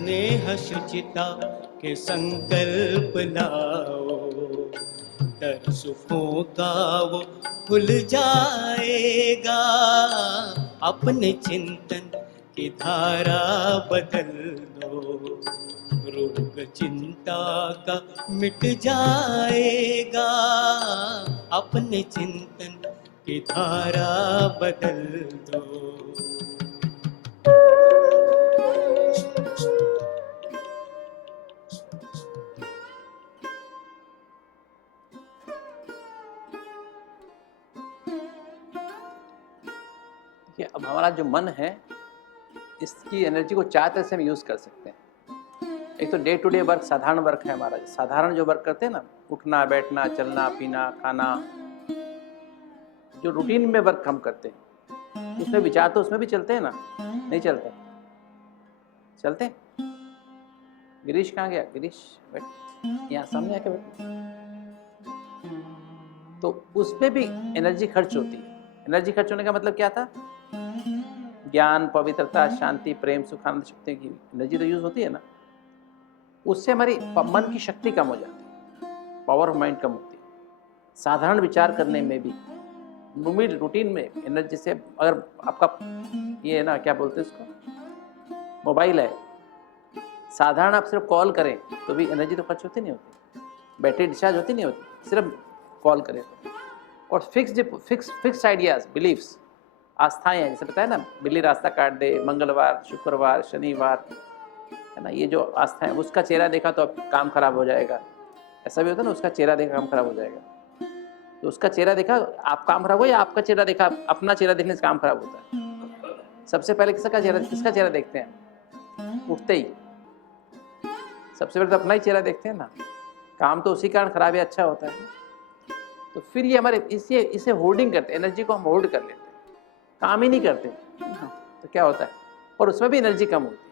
स्नेह शुचिता के संकल्प लाओ, दर सुखों का वो खुल जाएगा। अपने चिंतन की धारा बदल दो, रोग चिंता का मिट जाएगा। अपने चिंतन की धारा बदल दो। कि अब हमारा जो मन है इसकी एनर्जी को 4 तरह से हम यूज़ कर सकते हैं। एक तो डे टू डे वर्क, साधारण वर्क है हमारा, साधारण जो वर्क करते हैं ना, उठना बैठना चलना पीना खाना, जो रूटीन में वर्क हम करते हैं, उसमें विचार तो उसमें भी चलते हैं ना, नहीं चलते? चलते हैं? गिरीश कहाँ गया? गिरीश बैठ, यहाँ सामने आके बैठ। तो उसमें भी एनर्जी खर्च होती है। एनर्जी खर्च होने का मतलब क्या था? ज्ञान, पवित्रता, शांति, प्रेम, सुख, आनंद, शक्ति की एनर्जी तो यूज होती है ना। उससे हमारी मन की शक्ति कम हो जाती है, पावर ऑफ माइंड कम होती है। साधारण विचार करने में भी रूटीन में एनर्जी से, अगर आपका ये है ना, क्या बोलते हैं इसको, मोबाइल है, साधारण आप सिर्फ कॉल करें तो भी एनर्जी तो खर्च होती नहीं होती, बैटरी डिस्चार्ज होती नहीं होती, सिर्फ कॉल करें तो। और फिक्स्ड आइडियाज, बिलीफ्स, आस्थाएं हैं, जैसे बताया ना, बिल्ली रास्ता काट दे, मंगलवार, शुक्रवार, शनिवार, है ना, ये जो आस्थाएं, उसका चेहरा देखा तो काम खराब हो जाएगा, ऐसा भी होता है ना, उसका चेहरा देखा काम खराब हो जाएगा। तो उसका चेहरा देखा आप काम खराब हो, या आपका चेहरा देखा अपना चेहरा देखने से काम खराब होता है? सबसे पहले किसका चेहरा देखते हैं? उठते ही सबसे पहले तो अपना ही चेहरा देखते हैं ना। काम तो उसी कारण खराब है, अच्छा होता है। तो फिर ये हमारे इसे होल्डिंग करते हैं, एनर्जी को हम होल्ड कर लेते हैं, काम ही नहीं करते। तो क्या होता है? और उसमें भी एनर्जी कम होती है।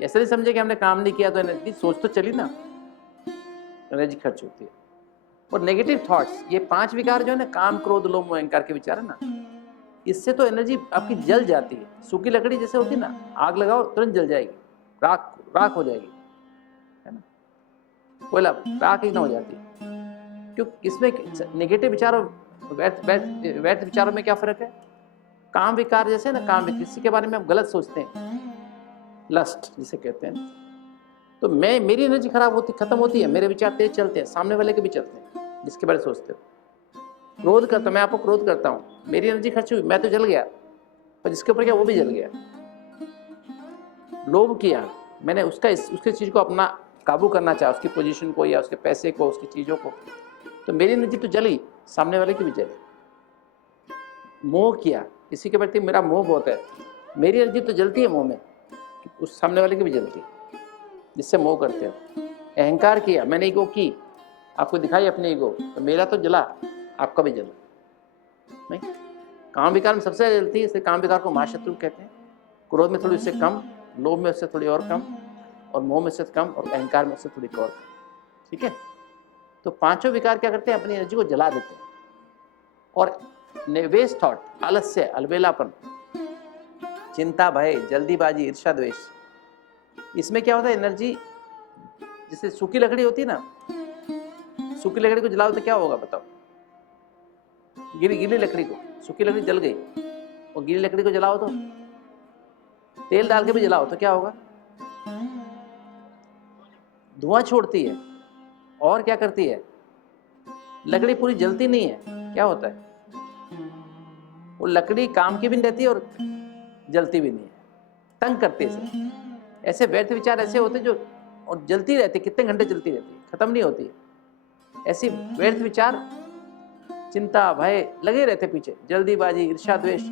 ऐसे नहीं समझे कि हमने काम नहीं किया तो एनर्जी, सोच तो चली ना, एनर्जी खर्च होती है। और नेगेटिव थॉट्स, ये 5 विकार जो है ना, काम क्रोध लोभ मोह अहंकार के विचार है ना, इससे तो एनर्जी आपकी जल जाती है। सूखी लकड़ी जैसे होती है ना, आग लगाओ तुरंत जल जाएगी, राख हो जाएगी, है ना, कोयला राख ही ना हो जाती है। क्योंकि इसमें नेगेटिव विचार और वैध विचारों में क्या फर्क है? काम विकार जैसे ना, काम किसी के बारे में हम गलत सोचते हैं, लस्ट जिसे कहते हैं, तो मेरी एनर्जी खत्म होती है, मेरे विचार तेज चलते हैं, सामने वाले के भी चलते हैं जिसके बारे में सोचते हो। क्रोध करता, मैं आपको क्रोध करता हूँ, मेरी एनर्जी खर्च हुई, मैं तो जल गया, पर जिसके ऊपर क्या वो भी जल गया। लोभ किया मैंने, उसकी चीज को अपना काबू करना चाहा, उसकी पोजीशन को या उसके पैसे को, उसकी चीजों को, तो मेरी एनर्जी तो जली, सामने वाले की भी जली। मोह किया, किसी के प्रति मेरा मोह बहुत है, मेरी एनर्जी तो जलती है मोह में, उस सामने वाले की भी जलती है, जिससे मोह करते हो। अहंकार किया, मैंने ईगो की, आपको दिखाई अपने ईगो, तो मेरा तो जला, आपका भी जला। नहीं, काम विकार में सबसे ज्यादा जलती है, इसलिए काम विकार को महाशत्रु कहते हैं। क्रोध में थोड़ी उससे कम, लोभ में उससे थोड़ी और कम, और मोह में से कम, और अहंकार में उससे थोड़ी और कम। ठीक है, तो 5 विकार क्या करते हैं? अपनी एनर्जी को जला देते हैं। और वेस्ट थॉट, आलस्य, अलबेलापन, चिंता, भय, जल्दीबाजी, ईर्ष्या, द्वेष, इसमें क्या होता है? एनर्जी, जैसे सूखी लकड़ी होती है ना, सूखी लकड़ी को जलाओ तो क्या होगा बताओ? गीली लकड़ी को, सूखी लकड़ी जल गई, और गीली लकड़ी को जलाओ तो, तेल डाल के भी जलाओ तो क्या होगा? धुआं छोड़ती है। और क्या करती है? लकड़ी पूरी जलती नहीं है, क्या होता है? वो लकड़ी काम की भी नहीं रहती है और जलती भी नहीं है, तंग करती है। ऐसे व्यर्थ विचार ऐसे होते जो और जलती रहती, कितने घंटे जलती रहती है, खत्म नहीं होती है। ऐसी व्यर्थ विचार, चिंता, भय लगे रहते पीछे, जल्दीबाजी, ईर्ष्या, द्वेष,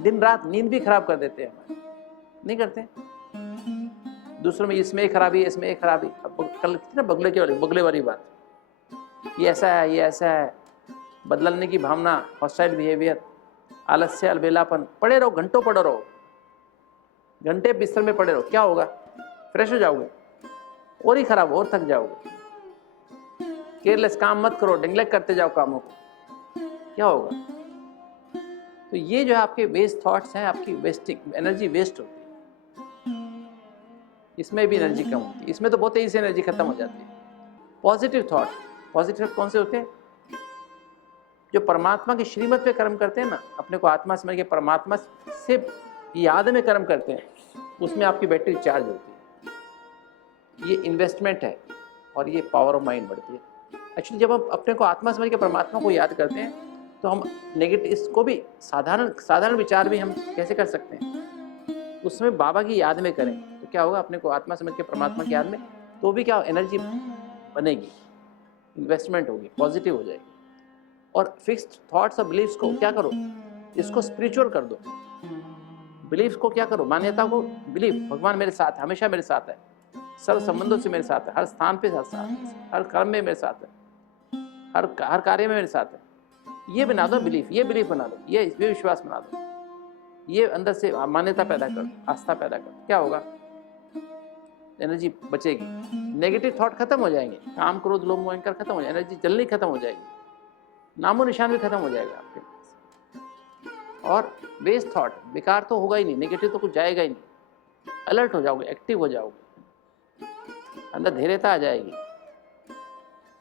दिन रात नींद भी खराब कर देते हैं। नहीं करते? दूसरों में इसमें खराबी, इसमें खराबी। कल ना बगले वाली बात, ये ऐसा है, ये ऐसा है, बदलने की भावना, हॉस्टाइल बिहेवियर, आलस्य, अलबेलापन, पड़े रहो, घंटों पड़े रहो, घंटे बिस्तर में पड़े रहो, क्या होगा? फ्रेश हो जाओगे, और ही खराब, और थक जाओगे। केयरलेस, काम मत करो, नेग्लेक्ट करते जाओ कामों को, क्या होगा? तो ये जो है आपके वेस्ट थॉट्स हैं, आपकी वेस्टिंग एनर्जी वेस्ट होती है। इसमें भी एनर्जी कम होती है, इसमें तो बहुत तेजी से एनर्जी खत्म हो जाती है। पॉजिटिव थॉट, पॉजिटिव कौन से होते हैं? जो परमात्मा की श्रीमत पे कर्म करते हैं ना, अपने को आत्मा समझ के परमात्मा से याद में कर्म करते हैं, उसमें आपकी बैटरी चार्ज होती है। ये इन्वेस्टमेंट है और ये पावर ऑफ माइंड बढ़ती है। एक्चुअली जब हम अपने को आत्मा समझ के परमात्मा को याद करते हैं तो हम नेगेटिव, इसको भी साधारण विचार भी हम कैसे कर सकते हैं, उसमें बाबा की याद में करें तो क्या होगा, अपने को आत्मा समझ के परमात्मा की याद में, तो भी क्या एनर्जी बनेगी, इन्वेस्टमेंट होगी, पॉजिटिव हो जाएगी। और फिक्स्ड थॉट्स और बिलीव्स को क्या करो, इसको स्पिरिचुअल कर दो। बिलीव्स को क्या करो, मान्यता को बिलीव, भगवान मेरे साथ है, हमेशा मेरे साथ है, सर्व संबंधों से मेरे साथ है, हर स्थान पे साथ है, हर कर्म में मेरे साथ है, हर कार्य में मेरे साथ है। ये बना दो बिलीफ, ये बिलीफ बना दो, ये विश्वास बना दो, ये अंदर से मान्यता पैदा कर, आस्था पैदा कर, क्या होगा, एनर्जी बचेगी, नेगेटिव थॉट खत्म हो जाएंगे, काम क्रोध लोभ मोह अहंकार खत्म हो जाएगा, एनर्जी जलनी खत्म हो जाएगी, नामो निशान भी खत्म हो जाएगा आपके पास। और वेस्ट थॉट, बेकार तो होगा ही नहीं, नेगेटिव तो कुछ जाएगा ही नहीं, अलर्ट हो जाओगे, एक्टिव हो जाओगे, अंदर धैर्यता आ जाएगी,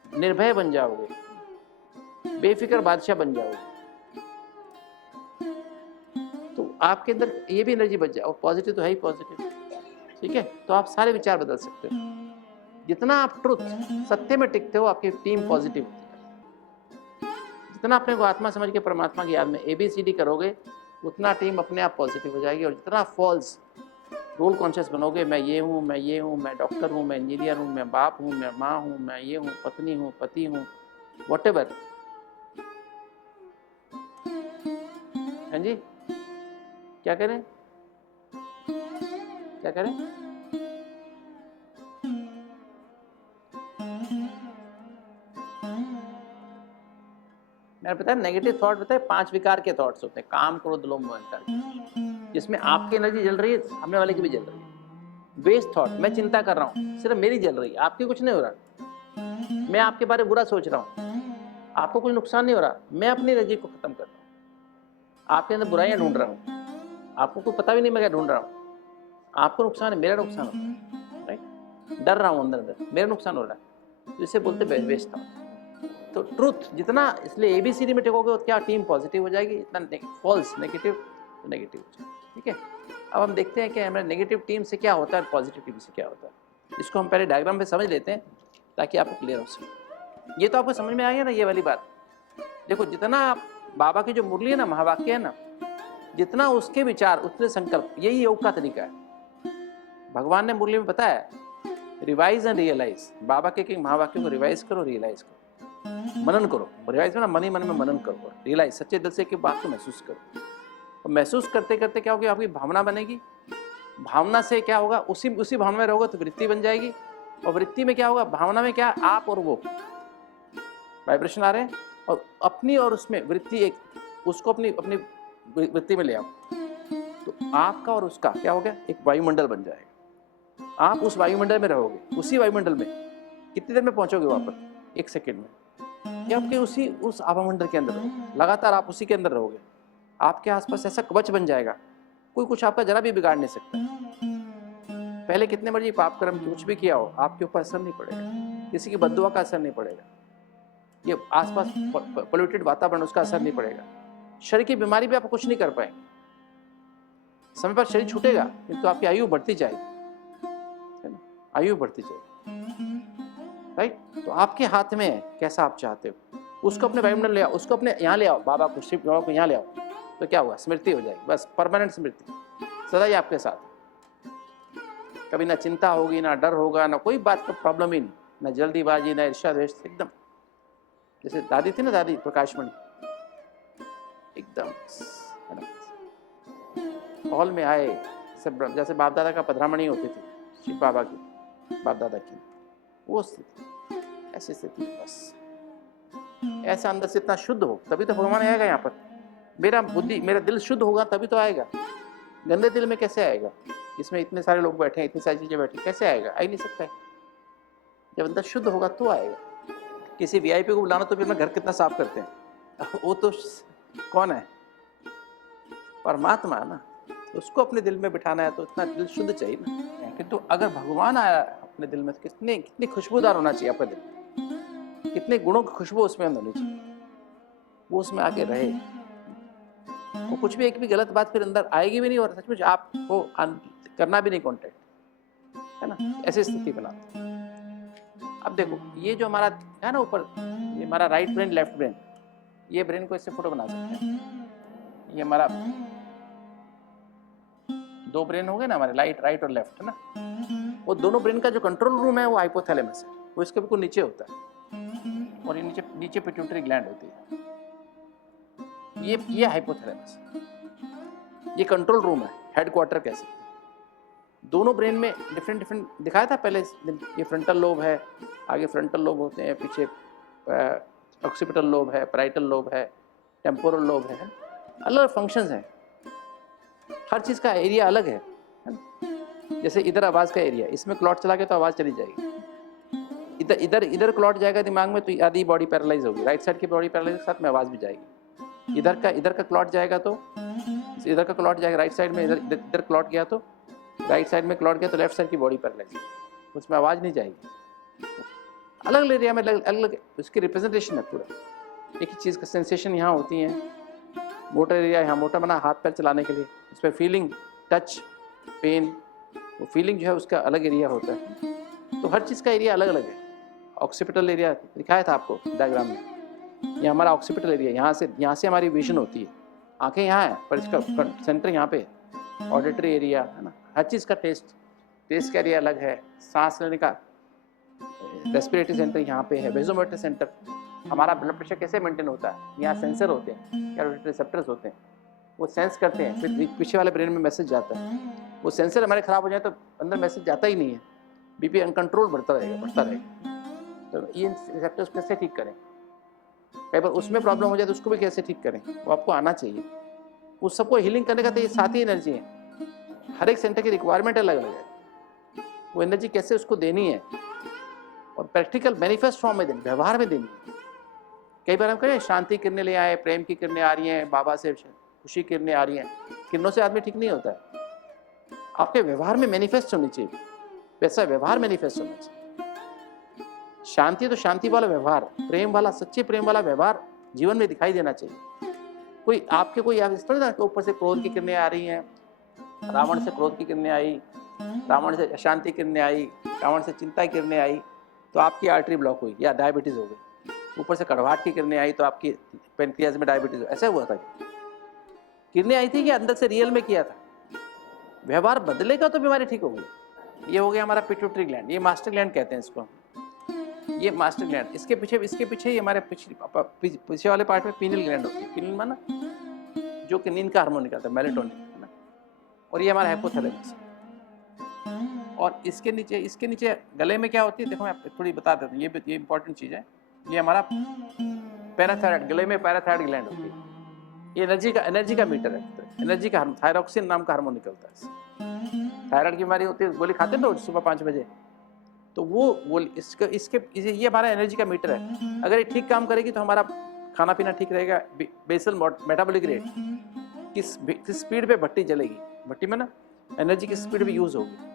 निर्भय बन जाओगे, बेफिक्र बादशाह बन जाओगे, तो आपके अंदर ये भी एनर्जी बच जाए। और पॉजिटिव तो है ही पॉजिटिव, ठीक है, तो आप सारे विचार बदल सकते हो। जितना आप ट्रुथ, सत्य में टिकते हो, आपकी टीम पॉजिटिव होती है। जितना अपने को आत्मा समझ के परमात्मा की याद में ABCD करोगे, उतना टीम अपने आप पॉजिटिव हो जाएगी। और जितना फॉल्स रोल कॉन्शियस बनोगे, मैं ये हूँ, मैं ये हूँ, मैं डॉक्टर हूँ, मैं इंजीनियर हूँ, मैं बाप हूँ, मैं माँ हूँ, मैं ये हूँ, पत्नी हूँ, पति हूँ, व्हाटएवर, हाँ जी, क्या करें, क्या करें, मैंने बताया नेगेटिव थॉट, बताया 5 विकार के थॉट्स होते हैं, काम क्रोध लोभ मोह अहंकार, जिसमें आपकी एनर्जी जल रही है, सामने वाले की भी जल रही है। वेस्ट थॉट, मैं चिंता कर रहा हूँ, सिर्फ मेरी जल रही है, आपकी कुछ नहीं हो रहा, मैं आपके बारे में बुरा सोच रहा हूँ, आपको कुछ नुकसान नहीं हो रहा, मैं अपनी एनर्जी को खत्म कर रहा हूँ, आपके अंदर बुराइयां ढूंढ रहा हूँ, आपको कुछ पता भी नहीं मैं क्या ढूंढ रहा हूँ, आपको नुकसान है, मेरा नुकसान हो रहा है, राइट, डर रहा हूँ अंदर अंदर, मेरा नुकसान हो रहा है, तो इसे बोलते वेस्ट थॉट। तो ट्रूथ जितना, इसलिए ABCD में टिकोगे, क्या टीम पॉजिटिव हो जाएगी, इतना फॉल्स नेगेटिव तो नेगेटिव हो जाएगी, ठीक है। अब हम देखते हैं कि हमारे नेगेटिव टीम से क्या होता है, पॉजिटिव टीम से क्या होता है। इसको हम पहले डायग्राम पे समझ लेते हैं ताकि आपको क्लियर हो सके। ये तो आपको समझ में आ गया ना, ये वाली बात। देखो, जितना आप बाबा की जो मुरली है ना, महावाक्य है ना, जितना उसके विचार उतने संकल्प, यही योग का तरीका है। भगवान ने मुरली में बताया, रिवाइज एंड रियलाइज, बाबा के महावाक्यों को रिवाइज करो, रियलाइज करो, मनन करो। रिवाइज में ना, मन ही मन में मनन करो, रियलाइज, सच्चे दिल से कि बात को महसूस करो। और महसूस करते करते क्या होगा, आपकी भावना बनेगी, भावना से क्या होगा, उसी भावना में रहोगे तो वृत्ति बन जाएगी, और वृत्ति में क्या होगा, भावना में क्या, आप और वो वाइब्रेशन आ रहे हैं, और अपनी और उसमें वृत्ति एक, उसको अपनी वृत्ति में ले आओ, तो आपका और उसका क्या हो गया, एक वायुमंडल बन जाएगा। आप उस वायुमंडल में रहोगे, उसी वायुमंडल में कितनी देर में पहुंचोगे वहां पर, 1 सेकेंड में, या आपके उस आभामंडल के अंदर रहोगे, लगातार आप उसी के अंदर रहोगे। आपके आसपास ऐसा कवच बन जाएगा, कोई कुछ आपका जरा भी बिगाड़ नहीं सकता। पहले कितने मर्जी पाप कर्म कुछ भी किया हो, आपके ऊपर असर नहीं पड़ेगा, किसी की बद्दुआ का असर नहीं पड़ेगा, ये आसपास पोल्यूटेड वातावरण, उसका असर नहीं पड़ेगा। शरीर की बीमारी भी आप कुछ नहीं कर पाएंगे। समय पर शरीर छूटेगा, किंतु आपकी आयु बढ़ती जाएगी, है ना, आयु बढ़ती जाएगी, राइट। तो आपके हाथ में है, कैसा आप चाहते हो, उसको अपने वायुमंडल ले आओ, उसको अपने यहाँ ले आओ, बाबा को, शिव बाबा को यहाँ ले आओ, तो क्या हुआ, स्मृति हो जाएगी, बस परमानेंट स्मृति, सदा ही आपके साथ। कभी ना चिंता होगी, ना डर होगा, ना कोई बात का प्रॉब्लम ही नहीं, ना जल्दीबाजी, ना ईर्ष्या द्वेष, एकदम जैसे दादी थी ना, दादी प्रकाशमणि, एकदम है ना। हॉल में आए, जैसे बाप दादा का पधरामणी होती थी, शिव बाबा की, बाप दादा की, वो स्थिति, ऐसी स्थिति, बस ऐसा अंदर से इतना शुद्ध हो, तभी तो भगवान आएगा यहाँ पर। मेरा दिल शुद्ध होगा तभी तो आएगा, गंदे दिल में कैसे आएगा, इसमें इतने सारे लोग बैठे हैं, इतनी सारी चीजें बैठी, कैसे आएगा, आ ही नहीं सकता है। जब अंदर शुद्ध होगा तो आएगा। किसी VIP को बुलाना तो फिर अपना घर कितना साफ करते हैं, वो तो कौन है, परमात्मा है ना, तो उसको अपने दिल में बिठाना है तो इतना दिल शुद्ध चाहिए ना। किंतु अगर भगवान आया अपने दिल में तो कितनी खुशबूदार होना चाहिए आपका दिल, कितने गुणों की खुशबू उसमें होनी चाहिए, वो उसमें आके रहे। वो कुछ भी एक भी गलत बात फिर अंदर आएगी भी नहीं और सचमुच आपको करना भी नहीं कांटेक्ट, है ना, ऐसी स्थिति बनाते हैं। अब देखो ये जो हमारा है ना ऊपर, ये हमारा राइट ब्रेन लेफ्ट ब्रेन, ये ब्रेन को इससे फोटो बना सकते हैं। ये हमारा दो ब्रेन हो गए ना हमारे, राइट और लेफ्ट, है ना। वो दोनों ब्रेन का जो कंट्रोल रूम है वो हाइपोथैलेमस है, वो इसके बिल्कुल नीचे होता है और ये नीचे पिट्यूटरी ग्लैंड होती है। ये हाइपोथैलेमस, ये कंट्रोल रूम है, हेडक्वार्टर कह सकते हैं। दोनों ब्रेन में डिफरेंट दिखाया था पहले। ये फ्रंटल लोब है, आगे फ्रंटल लोब होते हैं, पीछे ऑक्सीपिटल लोब है, पैराइटल लोब है, टेम्पोरल लोब है, अलग फंक्शंस हैं। हर चीज़ का एरिया अलग है। जैसे इधर आवाज़ का एरिया, इसमें क्लॉट चला गया तो आवाज़ चली जाएगी। इधर क्लॉट जाएगा दिमाग में तो आधी बॉडी पैरालाइज होगी, राइट साइड की बॉडी पैरालाइज के साथ में आवाज़ भी जाएगी। इधर का क्लॉट जाएगा तो इधर का क्लॉट जाएगा राइट साइड में, इधर क्लॉट गया तो राइट साइड में क्लॉट गया तो लेफ्ट साइड की बॉडी पैरालाइज, उसमें आवाज़ नहीं जाएगी। अलग अलग एरिया में अलग अलग उसकी रिप्रेजेंटेशन है पूरा। एक ही चीज़ का सेंसेशन यहाँ होती है, मोटर एरिया यहाँ, मोटर बना हाथ पैर चलाने के लिए, इस पर फीलिंग, टच, पेन, वो फीलिंग जो है उसका अलग एरिया होता है। तो हर चीज़ का एरिया अलग अलग है। ऑक्सीपिटल एरिया दिखाया था आपको डायग्राम में, ये हमारा ऑक्सीपिटल एरिया, यहाँ से हमारी विजन होती है, आंखें यहाँ है पर इसका सेंटर यहाँ पे है। ऑडिटरी एरिया है ना, हर चीज़ का टेस्ट का एरिया अलग है। सांस लेने का रेस्पिरेटरी सेंटर यहाँ पे है, वेजोमोटर सेंटर। हमारा ब्लड प्रेशर कैसे मेंटेन होता है, यहाँ सेंसर होते हैं, क्या रिसेप्टर्स होते हैं, वो सेंस करते हैं, फिर पीछे वाले ब्रेन में मैसेज जाता है। वो सेंसर हमारे ख़राब हो जाए तो अंदर मैसेज जाता ही नहीं है, बीपी अनकंट्रोल बढ़ता रहेगा। तो ये रिसेप्टर्स कैसे ठीक करें, कई बार उसमें प्रॉब्लम हो जाए तो उसको भी कैसे ठीक करें, वो आपको आना चाहिए। उस सबको हीलिंग करने का तो ये साथ ही एनर्जी है। हर एक सेंटर की रिक्वायरमेंट अलग अलग है, वो एनर्जी कैसे उसको देनी है और प्रैक्टिकल मैनिफेस्ट फॉर्म में देनी, व्यवहार में देनी है। कई बार हम कहें शांति किरणें ले आए, प्रेम की किरणें आ रही हैं, बाबा से खुशी किरणें आ रही हैं, किरणों से आदमी ठीक नहीं होता है। आपके व्यवहार में मैनिफेस्ट होनी चाहिए, वैसा व्यवहार मैनिफेस्ट होना चाहिए। शांति तो शांति वाला व्यवहार, प्रेम वाला, सच्चे प्रेम वाला व्यवहार जीवन में दिखाई देना चाहिए। कोई आपके कोई इस तरह ना ऊपर से क्रोध की किरणें आ रही हैं, रावण से क्रोध की किरणें आई, रावण से अशांति किरणें आई, रावण से चिंता की किरणें आई तो आपकी आर्टरी ब्लॉक हुई या डायबिटीज हो गई। ऊपर से कड़वाहट की किरणें आई तो आपकी पेनक्रियाज में डायबिटीज, ऐसा हुआ था। किरणें आई थी कि अंदर से रियल में किया था। व्यवहार बदलेगा तो बीमारी ठीक होगी। ये हो गया हमारा पिट्यूटरी ग्लैंड, ये मास्टर ग्लैंड कहते हैं इसको, ये मास्टर ग्लैंड। इसके पीछे ही हमारे पीछे वाले पार्ट में पीनियल ग्लैंड होती है। पीनियल माना जो कि नींद का हार्मोन निकालता है, मेलेटोनिन, है ना। और ये हमारा हाइपोथैलेमस। और इसके नीचे गले में क्या होती है, देखो मैं थोड़ी बता देता हूँ, ये इंपॉर्टेंट चीज़ है। ये हमारा पैराथायराइड, गले में पैराथायराइड ग्लैंड होती है। ये एनर्जी का मीटर है, तो एनर्जी का थायरॉक्सिन नाम का हार्मोन निकलता है। थायराइड की बीमारी होती है, गोली खाते हैं रोज सुबह 5 बजे, तो वो ये हमारा एनर्जी का मीटर है। अगर ये ठीक काम करेगी तो हमारा खाना पीना ठीक रहेगा, बेसल मेटाबॉलिक रेट, किस स्पीड पे भट्टी जलेगी, भट्टी में ना एनर्जी की स्पीड भी यूज होगी।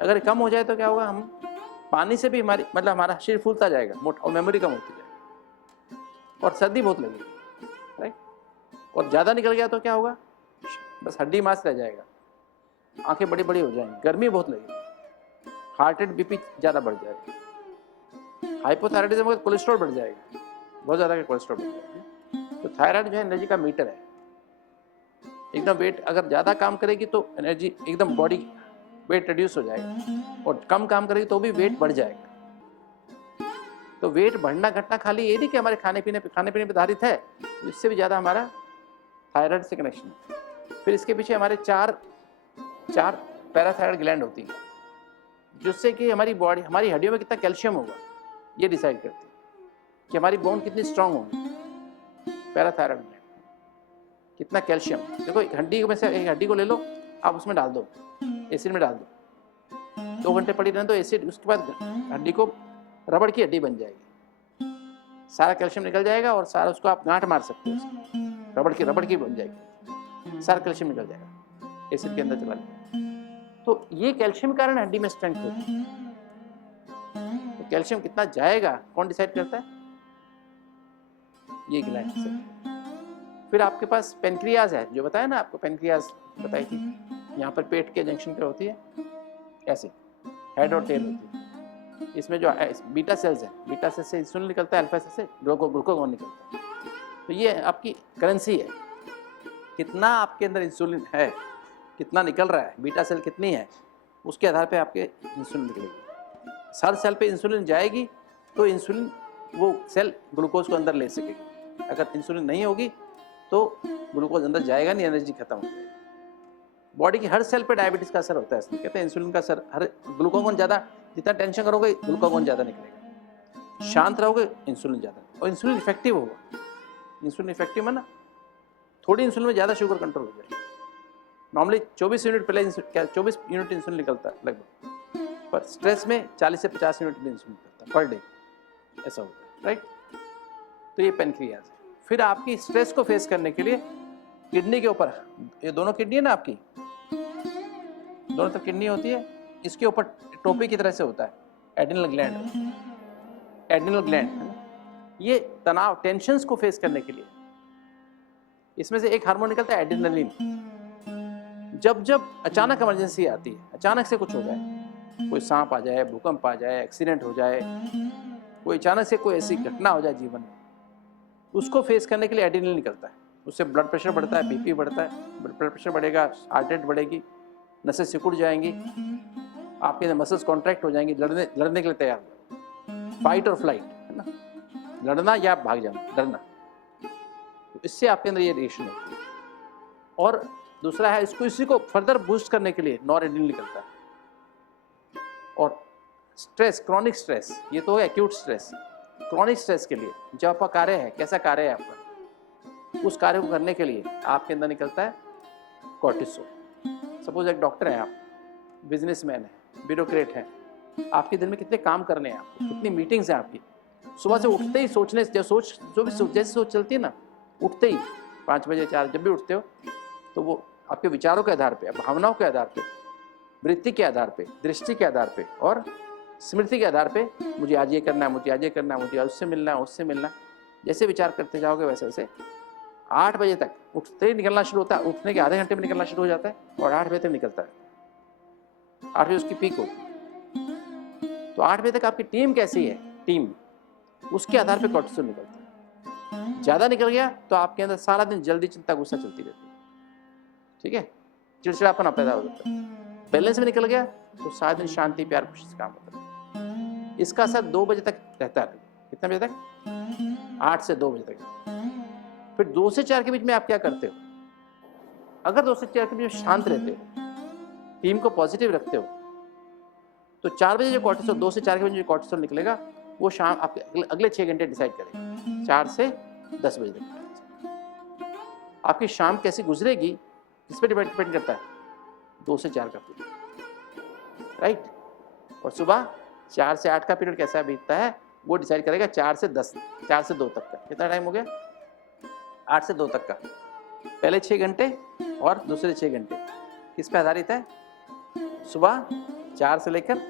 अगर कम हो जाए तो क्या होगा, हम पानी से भी हमारा शरीर फूलता जाएगा, मोटा, और मेमोरी कम होती जाएगी, और सर्दी बहुत लगेगी, राइट। और ज़्यादा निकल गया तो क्या होगा, बस हड्डी मांस रह जाएगा, आंखें बड़ी बड़ी हो जाएंगी, गर्मी बहुत लगेगी, हार्ट रेट, बीपी ज़्यादा बढ़ जाएगा, हाइपोथायराइडिज्म में कोलेस्ट्रॉल बढ़ जाएगा, बहुत ज़्यादा कोलेस्ट्रॉल बढ़ जाएगा। तो थायराइड जो है एनर्जी का मीटर है। एकदम वेट अगर ज़्यादा काम करेगी तो एनर्जी एकदम बॉडी वेट रिड्यूस हो जाएगा, और कम काम करेगी तो भी वेट बढ़ जाएगा। तो वेट बढ़ना घटना खाली ये नहीं कि हमारे खाने पीने पे आधारित है, इससे भी ज़्यादा हमारा थायराइड से कनेक्शन है। फिर इसके पीछे हमारे चार पैराथायराइड ग्लैंड होती है, जिससे कि हमारी हड्डियों में कितना कैल्शियम होगा ये डिसाइड करती है कि हमारी बोन कितनी स्ट्रांग होगी। पैराथायराइड ग्लैंड कितना कैल्शियम, देखो हड्डी में से एक हड्डी को ले लो, आप उसमें डाल दो, एसिड में डाल दो, 2 घंटे पड़ी रहने दो एसिड, उसके बाद हड्डी को रबड़ की हड्डी बन जाएगी, सारा कैल्शियम निकल जाएगा, और सारा उसको आप गांठ मार सकते हो, रबड़ की बन जाएगी, सारा कैल्शियम निकल जाएगा। एसिड के अंदर चला गया। तो ये कैल्शियम के कारण हड्डी में स्ट्रेंथ होती है। तो कैल्शियम कितना जाएगा कौन डिसाइड करता है? ये ग्लैंड से। फिर आपके पास पेनक्रियाज है, जो बताया ना आपको, पेनक्रियाज बताई थी, यहाँ पर पेट के जंक्शन पे होती है, ऐसे हेड और टेल होती है। इसमें जो बीटा सेल्स है, बीटा सेल से इंसुलिन निकलता है, अल्फा सेल से ग्लूकागॉन निकलता है। तो ये आपकी करेंसी है, कितना आपके अंदर इंसुलिन है, कितना निकल रहा है, बीटा सेल कितनी है, उसके आधार पे आपके इंसुलिन निकलेगी। हर सेल पे इंसुलिन जाएगी तो इंसुलिन वो सेल ग्लूकोज को अंदर ले सकेगी। अगर इंसुलिन नहीं होगी तो ग्लूकोज अंदर जाएगा नहीं, एनर्जी खत्म हो जाएगी। बॉडी की हर सेल पे डायबिटीज का असर होता है, इसलिए कहते हैं इंसुलिन का असर। हर ग्लूकागॉन ज़्यादा, जितना टेंशन करोगे ग्लूकागॉन ज़्यादा निकलेगा, शांत रहोगे इंसुलिन ज़्यादा, और इंसुलिन इफेक्टिव होगा। इंसुलिन इफेक्टिव है ना, थोड़ी इंसुलिन में ज़्यादा शुगर कंट्रोल हो जाएगी। नॉर्मली 24 यूनिट पहले 24 यूनिट इंसुलिन निकलता है लगभग, पर स्ट्रेस में 40 से 50 यूनिट इंसुलिन निकलता है पर डे, ऐसा होता है, राइट। तो ये पेनक्रियाज है। फिर आपकी स्ट्रेस को फेस करने के लिए किडनी के ऊपर, ये दोनों किडनी है ना आपकी, दोनों तरफ किडनी होती है, इसके ऊपर टोपी की तरह से होता है एड्रिनल ग्लैंड। एड्रिनल ग्लैंड ये तनाव, टेंशन्स को फेस करने के लिए, इसमें से एक हार्मोन निकलता है एड्रिनलिन। जब जब अचानक इमरजेंसी आती है, अचानक से कुछ हो जाए, कोई सांप आ जाए, भूकंप आ जाए, एक्सीडेंट हो जाए, कोई अचानक से कोई ऐसी घटना हो जाए जीवन में, उसको फेस करने के लिए एड्रिनलिन निकलता है। उससे ब्लड प्रेशर बढ़ता है, बीपी बढ़ता है, ब्लड प्रेशर बढ़ेगा, हार्ट रेट बढ़ेगी, नसें सिकुड़ जाएंगी, आपके अंदर मसल्स कॉन्ट्रैक्ट हो जाएंगी, लड़ने के लिए तैयार हो, फाइट और फ्लाइट, है ना, लड़ना या भाग जाना, डरना। तो इससे आपके अंदर ये रिएक्शन होती है। और दूसरा है, इसको इसी को फर्दर बूस्ट करने के लिए नॉरएड्रेनालिन निकलता है। और स्ट्रेस, क्रॉनिक स्ट्रेस, ये तो है एक्यूट स्ट्रेस। क्रॉनिक स्ट्रेस के लिए जो आपका कार्य है, कैसा कार्य है आपका, उस कार्य को करने के लिए आपके अंदर निकलता है कॉर्टिसोल। सपोज एक डॉक्टर है आप, बिजनेसमैन है, ब्यूरोक्रेट है, आपके दिन में कितने काम करने हैं आपको, कितनी मीटिंग्स हैं आपकी, सुबह से उठते ही सोचने, जैसे सोच चलती है ना, उठते ही 5 बजे 4 जब भी उठते हो, तो वो आपके विचारों के आधार पे, भावनाओं के आधार पे, वृत्ति के आधार पे, दृष्टि के आधार पे और स्मृति के आधार पे, मुझे आज ये करना है, मुझे आज ये करना है, मुझे आज उससे मिलना है, उससे मिलना, जैसे विचार करते जाओगे वैसे वैसे 8 बजे तक उठते ही निकलना शुरू होता है। उठने के आधे घंटे में निकलना शुरू हो जाता है और 8 बजे तक निकलता है। 8 बजे उसकी पीक होती है। तो 8 बजे तक आपकी टीम कैसी है, टीम, उसके आधार पे कॉर्टिसोल निकलता है। ज़्यादा निकल गया तो आपके अंदर सारा दिन जल्दी, चिंता, गुस्सा चलती रहती है, ठीक है, चिड़चिड़ापन पैदा हो जाता है। बैलेंस में निकल गया तो सारा दिन शांति, प्यार, खुशी से काम होता है। इसका असर 2 बजे तक रहता है। कितने बजे तक? 8 से 2 बजे तक। फिर 2 से 4 के बीच में आप क्या करते हो? अगर 2 से 4 के बीच में शांत रहते हो, टीम को पॉजिटिव रखते हो, तो 4 बजे जो कॉर्टिसोल, 2 से 4 के बीच जो कॉर्टिसोल निकलेगा, वो शाम आपके अगले 6 घंटे डिसाइड करेगा। 4 से 10 बजे तक आपकी शाम कैसी गुजरेगी, इस पर डिपेंड करता है 2 से 4 का पीरियड, राइट। और सुबह 4 से 8 का पीरियड कैसा बीतता है, वो डिसाइड करेगा 4 से 10, 4 से 2 तक का। कितना टाइम हो गया? 8 से 2 तक का। पहले 6 घंटे और दूसरे 6 घंटे किस पे आधारित है? सुबह 4 से लेकर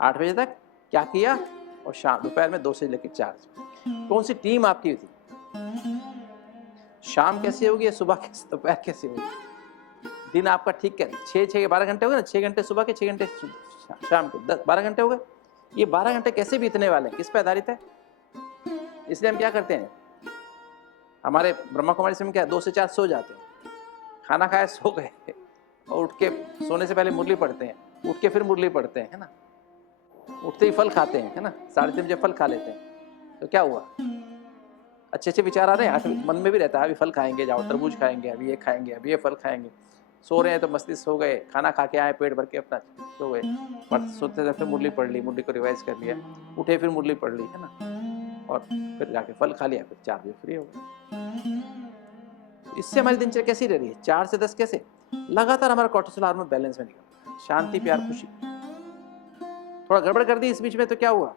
8 बजे तक क्या किया, और शाम दोपहर में 2 से लेकर 4। कौन सी टीम आपकी थी? शाम कैसी होगी, सुबह कैसी, दोपहर कैसी होगी, दिन आपका ठीक है। 6 12 घंटे हो गए ना, 6 घंटे सुबह के, 6 घंटे शाम के, 12 घंटे हो गए। ये 12 घंटे कैसे बीतने वाले हैं, किस पे आधारित है? इसलिए हम क्या करते हैं, हमारे ब्रह्मा कुमारी से हम क्या 2 से 4 सो जाते हैं, खाना खाया सो गए, और उठ के सोने से पहले मुरली पढ़ते हैं, उठ के फिर मुरली पढ़ते हैं, है ना, उठते ही फल खाते हैं, है ना, 3:30 बजे फल खा लेते हैं। तो क्या हुआ, अच्छे अच्छे विचार आ रहे हैं, मन में भी रहता है अभी फल खाएंगे, जाओ तरबूज खाएंगे, अभी ये खाएंगे, अभी ये फल खाएंगे। सो रहे हैं तो मस्ती सो गए, खाना खा के आए पेट भर के अपना सो गए, पर सोते थे फिर मुरली पढ़ ली, मुरली को रिवाइज कर लिया, उठे फिर मुरली पढ़ ली, है ना, और फिर जाके फल खा लिया, फिर 4 बजे फ्री हो गए। इससे हमारी दिनचर्या कैसी रह रही है? 4 से 10 कैसे लगातार हमारा कॉर्टिसोल हार्मोन बैलेंस में निकल, शांति, प्यार, खुशी। थोड़ा गड़बड़ कर दी इस बीच में तो क्या हुआ,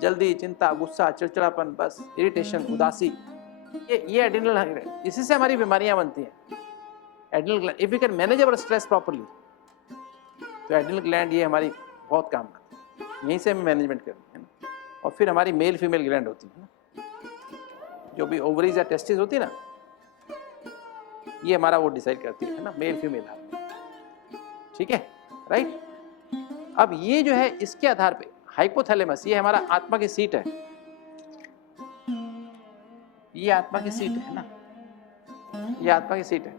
जल्दी, चिंता, गुस्सा, चिड़चिड़ापन, बस इरिटेशन, उदासी, ये एड्रिनल, इसी से हमारी बीमारियां बनती हैं। Adrenal gland, if you can manage our stress properly, तो एड्रिनल ग्लैंड ये हमारी बहुत काम करती है, यहीं से हमें मैनेजमेंट करनी है ना। और फिर हमारी मेल फीमेल ग्लैंड होती है ना, जो भी ओवरीज या टेस्टिस होती है ना, ये हमारा वो डिसाइड करती है ना, मेल फीमेल। ठीक है, राइट। अब ये जो है इसके आधार पे हाइपोथैलेमस, ये हमारा आत्मा की सीट है, ये आत्मा की सीट है ना, ये आत्मा की सीट है।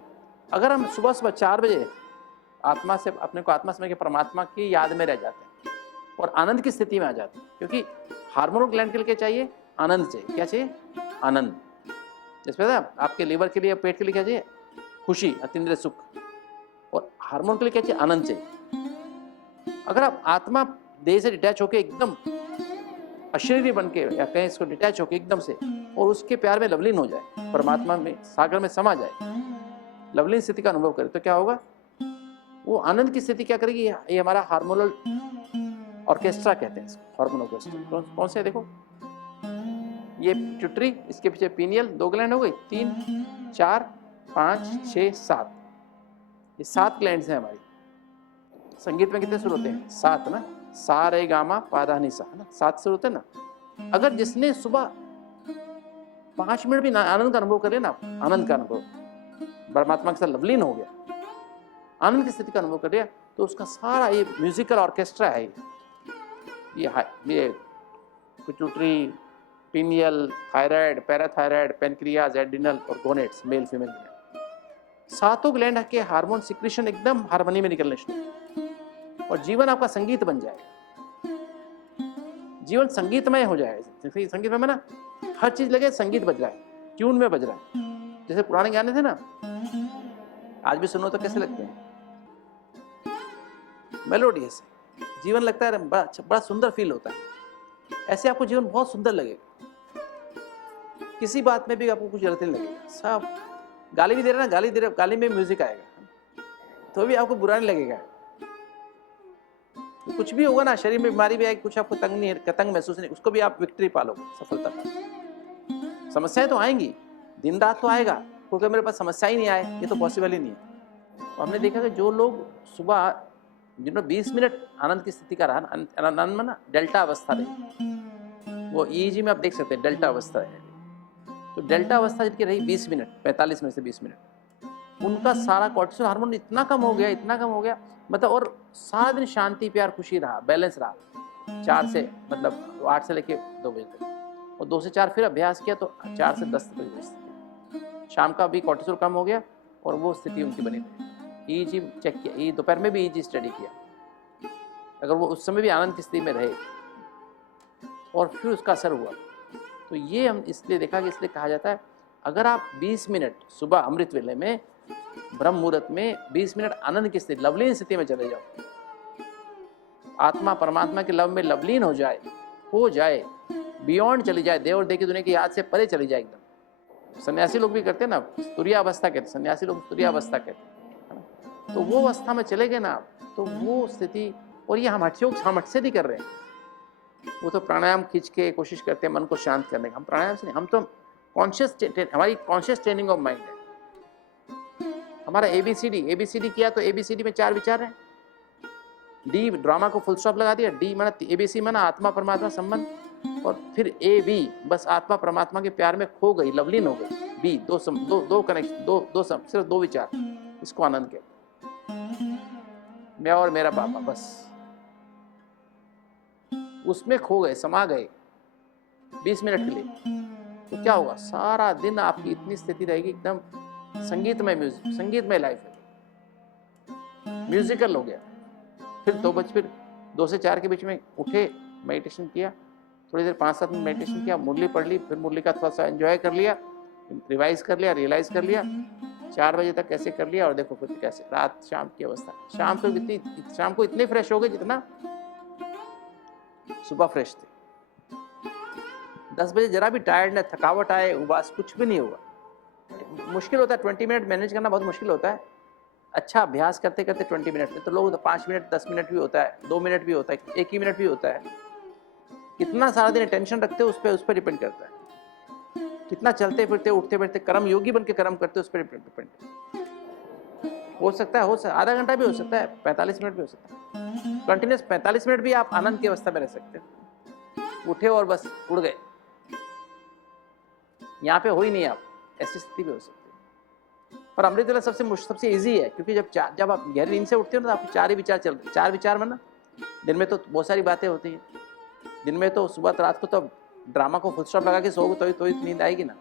अगर हम सुबह सुबह 4 बजे आत्मा से अपने को आत्मा समझ के परमात्मा की याद में रह जाते हैं और आनंद की स्थिति में आ जाते हैं, क्योंकि हार्मोनल ग्लैंड के लिए क्या चाहिए? आनंद चाहिए। क्या चाहिए? आनंद। जैसे पता है आपके लीवर के लिए, पेट के लिए क्या चाहिए? खुशी, अतीन्द्रिय सुख। और हार्मोन के लिए क्या चाहिए? आनंद चाहिए। अगर आप आत्मा देह से डिटैच होकर एकदम अशरीरी बन के, या कहीं इसको डिटैच होकर एकदम से, और उसके प्यार में लवलीन हो जाए, परमात्मा में सागर में समा जाए, लवलीन स्थिति का अनुभव करे, तो क्या होगा? वो आनंद की स्थिति क्या करेगी? ये हमारा हार्मोनल ऑर्केस्ट्रा कहते हैं इसको, हार्मोन ऑर्केस्ट्रा। कौन से? देखो, ये पिट्यूटरी, इसके पीछे पीनियल, 2 ग्लैंड हो गई, 3, 4, 5, 6, 7, ये 7 ग्लैंड्स हैं हमारी। संगीत में कितने सुर होते हैं? 7 ना, सा रे गा मा पा धा नि सा, ना 7 सुर होते हैं ना। अगर जिसने सुबह 5 मिनट भी आनंद का अनुभव करे ना, आनंद का अनुभव, परमात्मा के साथ लवलीन हो गया, आनंद की स्थिति का अनुभव कर लिया, तो उसका सारा ये म्यूजिकल ऑर्केस्ट्रा है, ये pituitary, pineal, thyroid, parathyroid, pancreas, adrenal और gonads, male female gland, 7 gland के हार्मोन सिक्रीशन एकदम हार्मनी में निकलने शुरू, और जीवन आपका संगीत बन जाएगा, जीवन संगीतमय हो जाएगा। संगीतमय में ना हर चीज लगे संगीत बज रहा है, ट्यून में बज रहा है। जैसे पुराने गाने थे ना, आज भी सुनो तो कैसे लगते हैं? मेलोडियस, जीवन लगता है बड़ा सुंदर फील होता है। ऐसे आपको जीवन बहुत सुंदर लगेगा, किसी बात में भी आपको कुछ गलत नहीं लगेगा। सब गाली भी दे रहे ना, गाली दे रहे, गाली में म्यूजिक आएगा तो भी आपको बुरा नहीं लगेगा। तो कुछ भी होगा ना, शरीर में बीमारी भी आएगी, कुछ आपको तंग महसूस नहीं, उसको भी आप विक्ट्री पालोगे, सफलता पालोगे। समस्याएं तो आएंगी, दिन रात तो आएगा, क्योंकि मेरे पास समस्या ही नहीं आए, ये तो पॉसिबल ही नहीं है। तो हमने देखा कि जो लोग सुबह, जिन्होंने 20 मिनट आनंद की स्थिति का रहा, आनंद में ना डेल्टा अवस्था रही, वो ईईजी में आप देख सकते हैं डेल्टा अवस्था है। तो डेल्टा अवस्था जिनकी रही 20 मिनट, 45 मिनट से 20 मिनट, उनका सारा कोर्टिसोल हार्मोन इतना कम हो गया, इतना कम हो गया, मतलब, और सारा दिन शांति, प्यार, खुशी रहा, बैलेंस रहा। 4 से, मतलब 8 से लेके 2 बजे तक, और 2 से 4 फिर अभ्यास किया तो 4 से 10 बजे शाम का भी कोर्टिसोल कम हो गया, और वो स्थिति उनकी बनी रही। ईईजी चेक किया, ये दोपहर में भी ईईजी स्टडी किया, अगर वो उस समय भी आनंद की स्थिति में रहे और फिर उसका असर हुआ, तो ये हम इसलिए देखा कि इसलिए कहा जाता है, अगर आप 20 मिनट सुबह अमृत वेले में, ब्रह्म मुहूर्त में 20 मिनट आनंद की स्थिति, लवलीन स्थिति में चले जाओ, आत्मा परमात्मा के लव में लवलीन हो जाए, बियॉन्ड चली जाए, देव और देव की दुनिया की याद से परे चली जाए एकदम। सन्यासी लोग भी करते हैं ना, तुरीयावस्था कहते हैं, सन्यासी लोग तुरीयावस्था कहते हैं। तो वो अवस्था में चले गए ना आप, तो वो स्थिति, और ये हम हट से नहीं कर रहे हैं, वो तो प्राणायाम खींच के कोशिश करते हैं मन को शांत करने का। हम प्राणायाम से नहीं, हम तो कॉन्शियस, हमारी कॉन्शियस ट्रेनिंग ऑफ माइंड है। हमारा एबीसीडी किया तो एबीसीडी में 4 विचार हैं। डी ड्रामा को फुल स्टॉप लगा दिया, डी माना, एबीसी माना आत्मा परमात्मा संबंध, और फिर ए बी, बस आत्मा परमात्मा के प्यार में खो गई, लवलीन हो गई। बी, दो कनेक्शन, सिर्फ 2 विचार, इसको आनंद के, मैं और मेरा पापा, बस उसमें खो गए, समा गए 20 मिनट के लिए। तो क्या होगा? सारा दिन आपकी इतनी स्थिति रहेगी, एकदम संगीतमय म्यूजिक, संगीतमय लाइफ है, म्यूजिकल हो गया। फिर 2 से 4 के बीच में उठे, मेडिटेशन किया, थोड़ी देर 5-7 मिनट मेडिटेशन किया, मुरली पढ़ ली, फिर मुरली का थोड़ा सा एंजॉय कर लिया, रिवाइज कर लिया, रियलाइज कर लिया, 4 बजे तक कैसे कर लिया, और देखो फिर कैसे रात शाम की अवस्था। शाम को इतने फ्रेश हो गए जितना सुबह फ्रेश थे। 10 बजे जरा भी टायर्ड ना, थकावट आए, उबास, कुछ भी नहीं होगा। मुश्किल होता है 20 मिनट मैनेज करना, बहुत मुश्किल होता है। अच्छा अभ्यास करते करते 20 मिनट में, तो लोग तो 5 मिनट, 10 मिनट भी होता है, 2 मिनट भी होता है, 1 ही मिनट भी होता है। कितना सारा दिन टेंशन रखते हो, उस पर डिपेंड करता है। कितना चलते फिरते, उठते बैठते, कर्म योगी बन के कर्म करते, उस पर डिपेंड। हो सकता है आधा घंटा भी हो सकता है, 45 मिनट भी हो सकता है। कंटिन्यूस 45 मिनट भी आप आनंद की अवस्था में रह सकते हो, उठे और बस उड़ गए, यहाँ पे हो ही नहीं आप, ऐसी स्थिति भी हो सकती है। पर अमृत वेला सबसे इजी है, क्योंकि जब आप गहरी नींद से उठते हो ना, तो आपके चार ही विचार चलते, चार विचार में ना, दिन में तो बहुत सारी बातें होती हैं, दिन में तो सुबह रात को तो ड्रामा को फुल स्टॉप लगा के सोओगे तो ही नींद आएगी ना।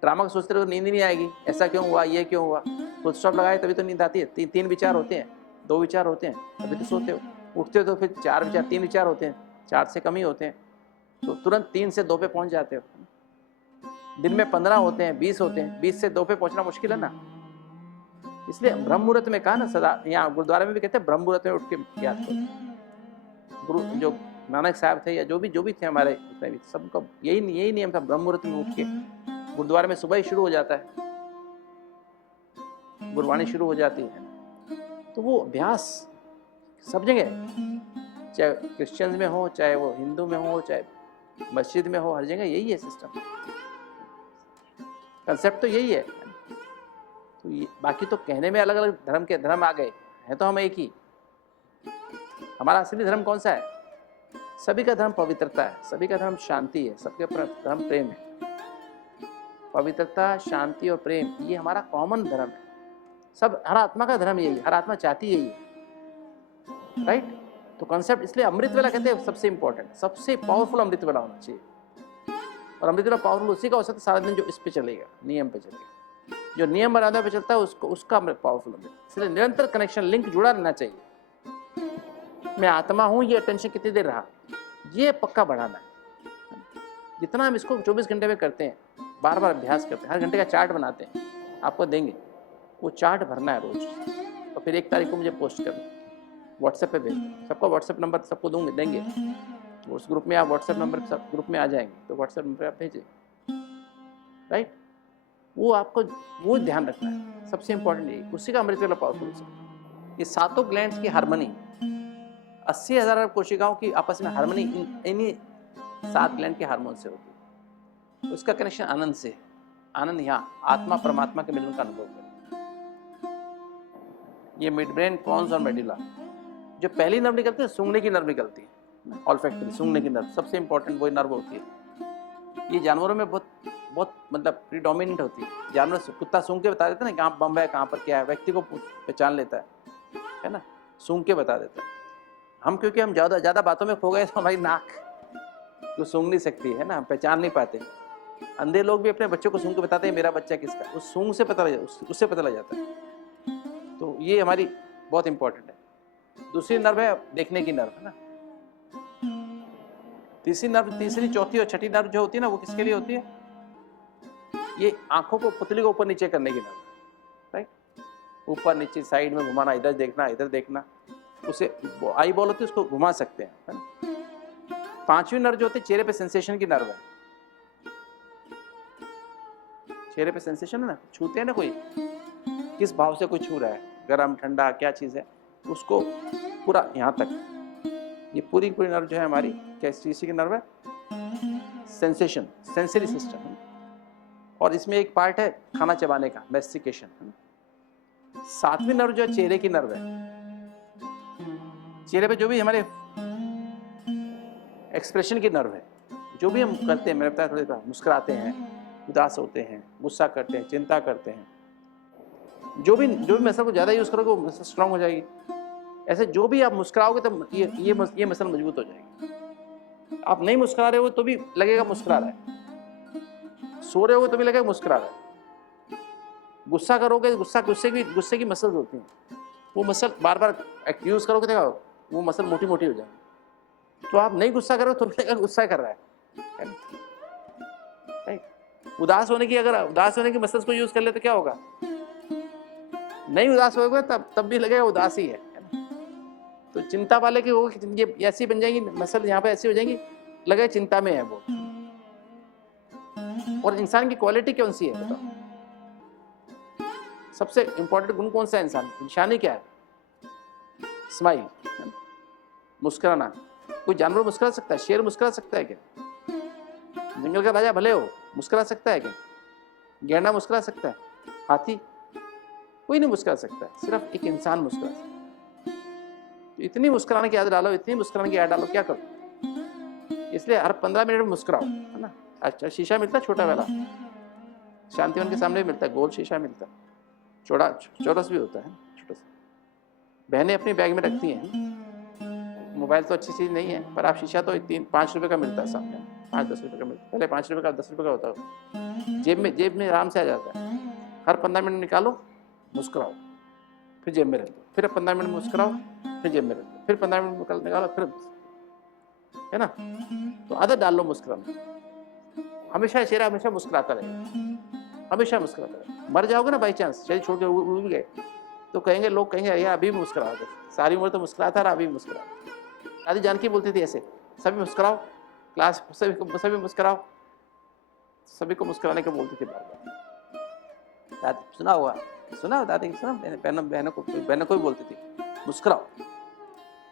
ड्रामा को सोचते रहो नींद ही नहीं आएगी, ऐसा क्यों हुआ, ये क्यों हुआ, फुल स्टॉप लगाए तभी तो नींद आती है। तीन विचार होते हैं, 2 विचार होते हैं, तभी तो सोते हो। उठते हो तो फिर 4 विचार, 3 विचार होते हैं, 4 से कम ही होते हैं, तो तुरंत 3 से 2 पे पहुंच जाते हो। दिन में 15 होते हैं, 20 होते हैं, 20 से 2 पे पहुंचना मुश्किल है ना। इसलिए ब्रह्म मुहूर्त में कहा ना, सदा यहाँ गुरुद्वारा में भी कहते हैं ब्रह्म मुहूर्त में उठ के याद करो। गुरु जो नानक साहब थे या जो भी थे हमारे, सबका यही नियम था, ब्रह्म मुहूर्त में उठ के। गुरुद्वारे में सुबह ही शुरू हो जाता है, गुरबाणी शुरू हो जाती है, तो वो अभ्यास सब जगह, चाहे क्रिश्चियंस में हो, चाहे वो हिंदू में हो, चाहे मस्जिद में हो, हर जगह यही है सिस्टम, कंसेप्ट तो यही है। तो बाकी तो कहने में अलग अलग धर्म आ गए हैं, तो हम एक ही। हमारा असली धर्म कौन सा है? सभी का धर्म पवित्रता है, सभी का धर्म शांति है, सबके धर्म प्रेम है। पवित्रता, शांति और प्रेम, ये हमारा कॉमन धर्म है। हर आत्मा का धर्म यही है, हर आत्मा चाहती यही है, राइट। तो कॉन्सेप्ट, इसलिए अमृत वेला कहते हैं सबसे इंपॉर्टेंट, सबसे पावरफुल अमृत वेला होना चाहिए। और अमृत वेला पावरफुल उसी का हो सकता है सारा दिन जो इस पे चलेगा, नियम पे चलेगा, जो नियम मर्यादा पे चलता है उसका अमृत पावरफुल अमृत। इसलिए निरंतर कनेक्शन, लिंक जुड़ा रहना चाहिए। मैं आत्मा हूं, ये अटेंशन कितनी देर रहा, ये पक्का बढ़ाना है। जितना हम इसको 24 घंटे में करते हैं, बार बार अभ्यास करते हैं, हर घंटे का चार्ट बनाते हैं, आपको देंगे, वो चार्ट भरना है रोज, और फिर 1 तारीख को मुझे पोस्ट करना, व्हाट्सएप पे भेज, सबका व्हाट्सएप नंबर सबको देंगे, उस ग्रुप में आप व्हाट्सएप नंबर सब ग्रुप में आ जाएंगे, तो व्हाट्सएप नंबर आप भेजें, राइट। वो आपको वो ध्यान रखना है, सबसे इंपॉर्टेंट यही, उसी का अमृत वेला पावरफुल है। ये 7 ग्लैंड्स की हार्मनी, 80,000 कोशिकाओं की आपस में हार्मनी इन्हीं 7 ग्लैंड के हार्मोन से होती है। तो उसका कनेक्शन आनंद से है। आनंद यहाँ आत्मा परमात्मा के मिलन का अनुभव करें। ये मिड ब्रेन, पॉन्स और मेडुला, जो पहली नर्व निकलती है, सूंघने की नर्व निकलती है, ऑल्फैक्टरी, सूंघने की नर्व सबसे इंपॉर्टेंट वही नर्व होती है। ये जानवरों में बहुत मतलब प्रीडोमिनेंट होती है। जानवर, कुत्ता सूंघ के बता देता है ना कहाँ बम है, कहाँ पर क्या है, व्यक्ति को पहचान लेता है ना, सूंघ के बता देता है। हम क्योंकि हम ज़्यादा बातों में खो गए, तो हमारी नाक जो सूंघ नहीं सकती है ना, हम पहचान नहीं पाते। अंधे लोग भी अपने बच्चों को सूंघ के बताते हैं मेरा बच्चा किसका, उस सूंघ से उससे पता लग जाता है। तो ये हमारी बहुत इंपॉर्टेंट है। दूसरी नर्व है देखने की नर्व, है ना। तीसरी, चौथी और छठी नर्व जो होती है ना, वो किसके लिए होती है? ये आंखों को, पुतली को ऊपर नीचे करने की नर्व, राइट। ऊपर नीचे, साइड में घुमाना, इधर देखना, इधर देखना, उसे आई बॉल होती है, उसको घुमा सकते हैं, है ना। 5वीं नर्व जो होती है चेहरे पे सेंसेशन की नर्व है। चेहरे पे सेंसेशन है ना, छूते हैं ना, कोई किस भाव से कोई छू रहा है, गरम ठंडा क्या चीज है, उसको पूरा यहाँ तक, ये पूरी नर्व जो है हमारी कैसी की नर्व है? Sensation, sensory system. और इसमें एक पार्ट है खाना चबाने का, मैस्टिकेशन। 7वीं नर्व जो है चेहरे की नर्व है। चेहरे पे जो भी हमारे एक्सप्रेशन की नर्व है, जो भी हम करते हैं, मैंने बताया थोड़ी, मुस्कुराते हैं, उदास होते हैं, गुस्सा करते हैं, चिंता करते हैं, जो भी मसल को ज्यादा यूज करोगे वो मसल स्ट्रांग हो जाएगी। ऐसे जो भी आप मुस्कुराओगे तो ये मसल मजबूत हो जाएगी। आप नहीं मुस्कुरा रहे हो तो भी लगेगा मुस्कुरा रहा है, सो रहे हो तो भी लगेगा मुस्कुरा रहा है, गुस्सा करोगे, गुस्से की मसल्स होती हैं, वो मसल बार बार यूज करोगे देखा वो मसल मोटी हो जाएगी। तो आप नहीं गुस्सा करो तो लगेगा गुस्सा कर रहा है। उदास होने की मसल्स को यूज कर ले तो क्या होगा? नहीं उदास होगा तब भी लगेगा उदास ही है। तो चिंता वाले की वो ये ऐसी बन जाएंगी मसल, यहाँ पे ऐसी हो जाएंगी, लगेगा चिंता में है वो। और इंसान की क्वालिटी कौन सी है बताओ? सबसे इंपॉर्टेंट गुण कौन सा है इंसान? निशानी क्या है? स्माइल, मुस्कुराना। कोई जानवर मुस्कुरा सकता है? शेर मुस्कुरा सकता है क्या? जंगल का राजा भले हो मुस्कुरा सकता है क्या? गैंडा मुस्कुरा सकता है? हाथी? कोई नहीं मुस्कुरा सकता, सिर्फ एक इंसान मुस्कुरा सकता है। तो इतनी मुस्कुराने की आदत डालो, इतनी मुस्कुराने की आदत डालो, क्या करो, इसलिए हर 15 मिनट में मुस्कुराओ, है ना। अच्छा शीशा मिलता है छोटा वाला, शांतिवन के सामने भी मिलता है, गोल शीशा मिलता है, चौरस भी होता है छोटा सा। बहनें अपनी बैग में रखती हैं, मोबाइल तो अच्छी चीज़ नहीं है, पर आप शीशा तो 3-5 रुपए का मिलता है सामने, 5-10 रुपए का मिलता है, पहले 5 रुपए का 10 रुपए का होता है, जेब में आराम से आ जाता है। हर 15 मिनट निकालो, मुस्कुराओ, फिर जेब में रख दो, फिर 15 मिनट मुस्कुराओ, फिर जेब में रख दो, फिर 15 मिनट निकालो, फिर, है ना। तो आदत डाल लो मुस्कुराना, हमेशा चेहरा हमेशा मुस्कुराता रहेगा, हमेशा मुस्कुराता रहेगा। मर जाओगे ना बाई चांस, शरीर छोड़ के उड़ भी गए, तो कहेंगे, लोग कहेंगे यार अभी भी मुस्कुरा रहे, सारी उम्र तो मुस्कुराता रहा, अभी भी मुस्कुरा। दादी जानकी बोलती थी ऐसे, सभी मुस्कुराओ, क्लास सभी मुस्कुराओ, सभी को मुस्कुराने को बोलती थी बार बार। दादी सुना दादी सुना, बहनों को भी बोलती थी मुस्कुराओ,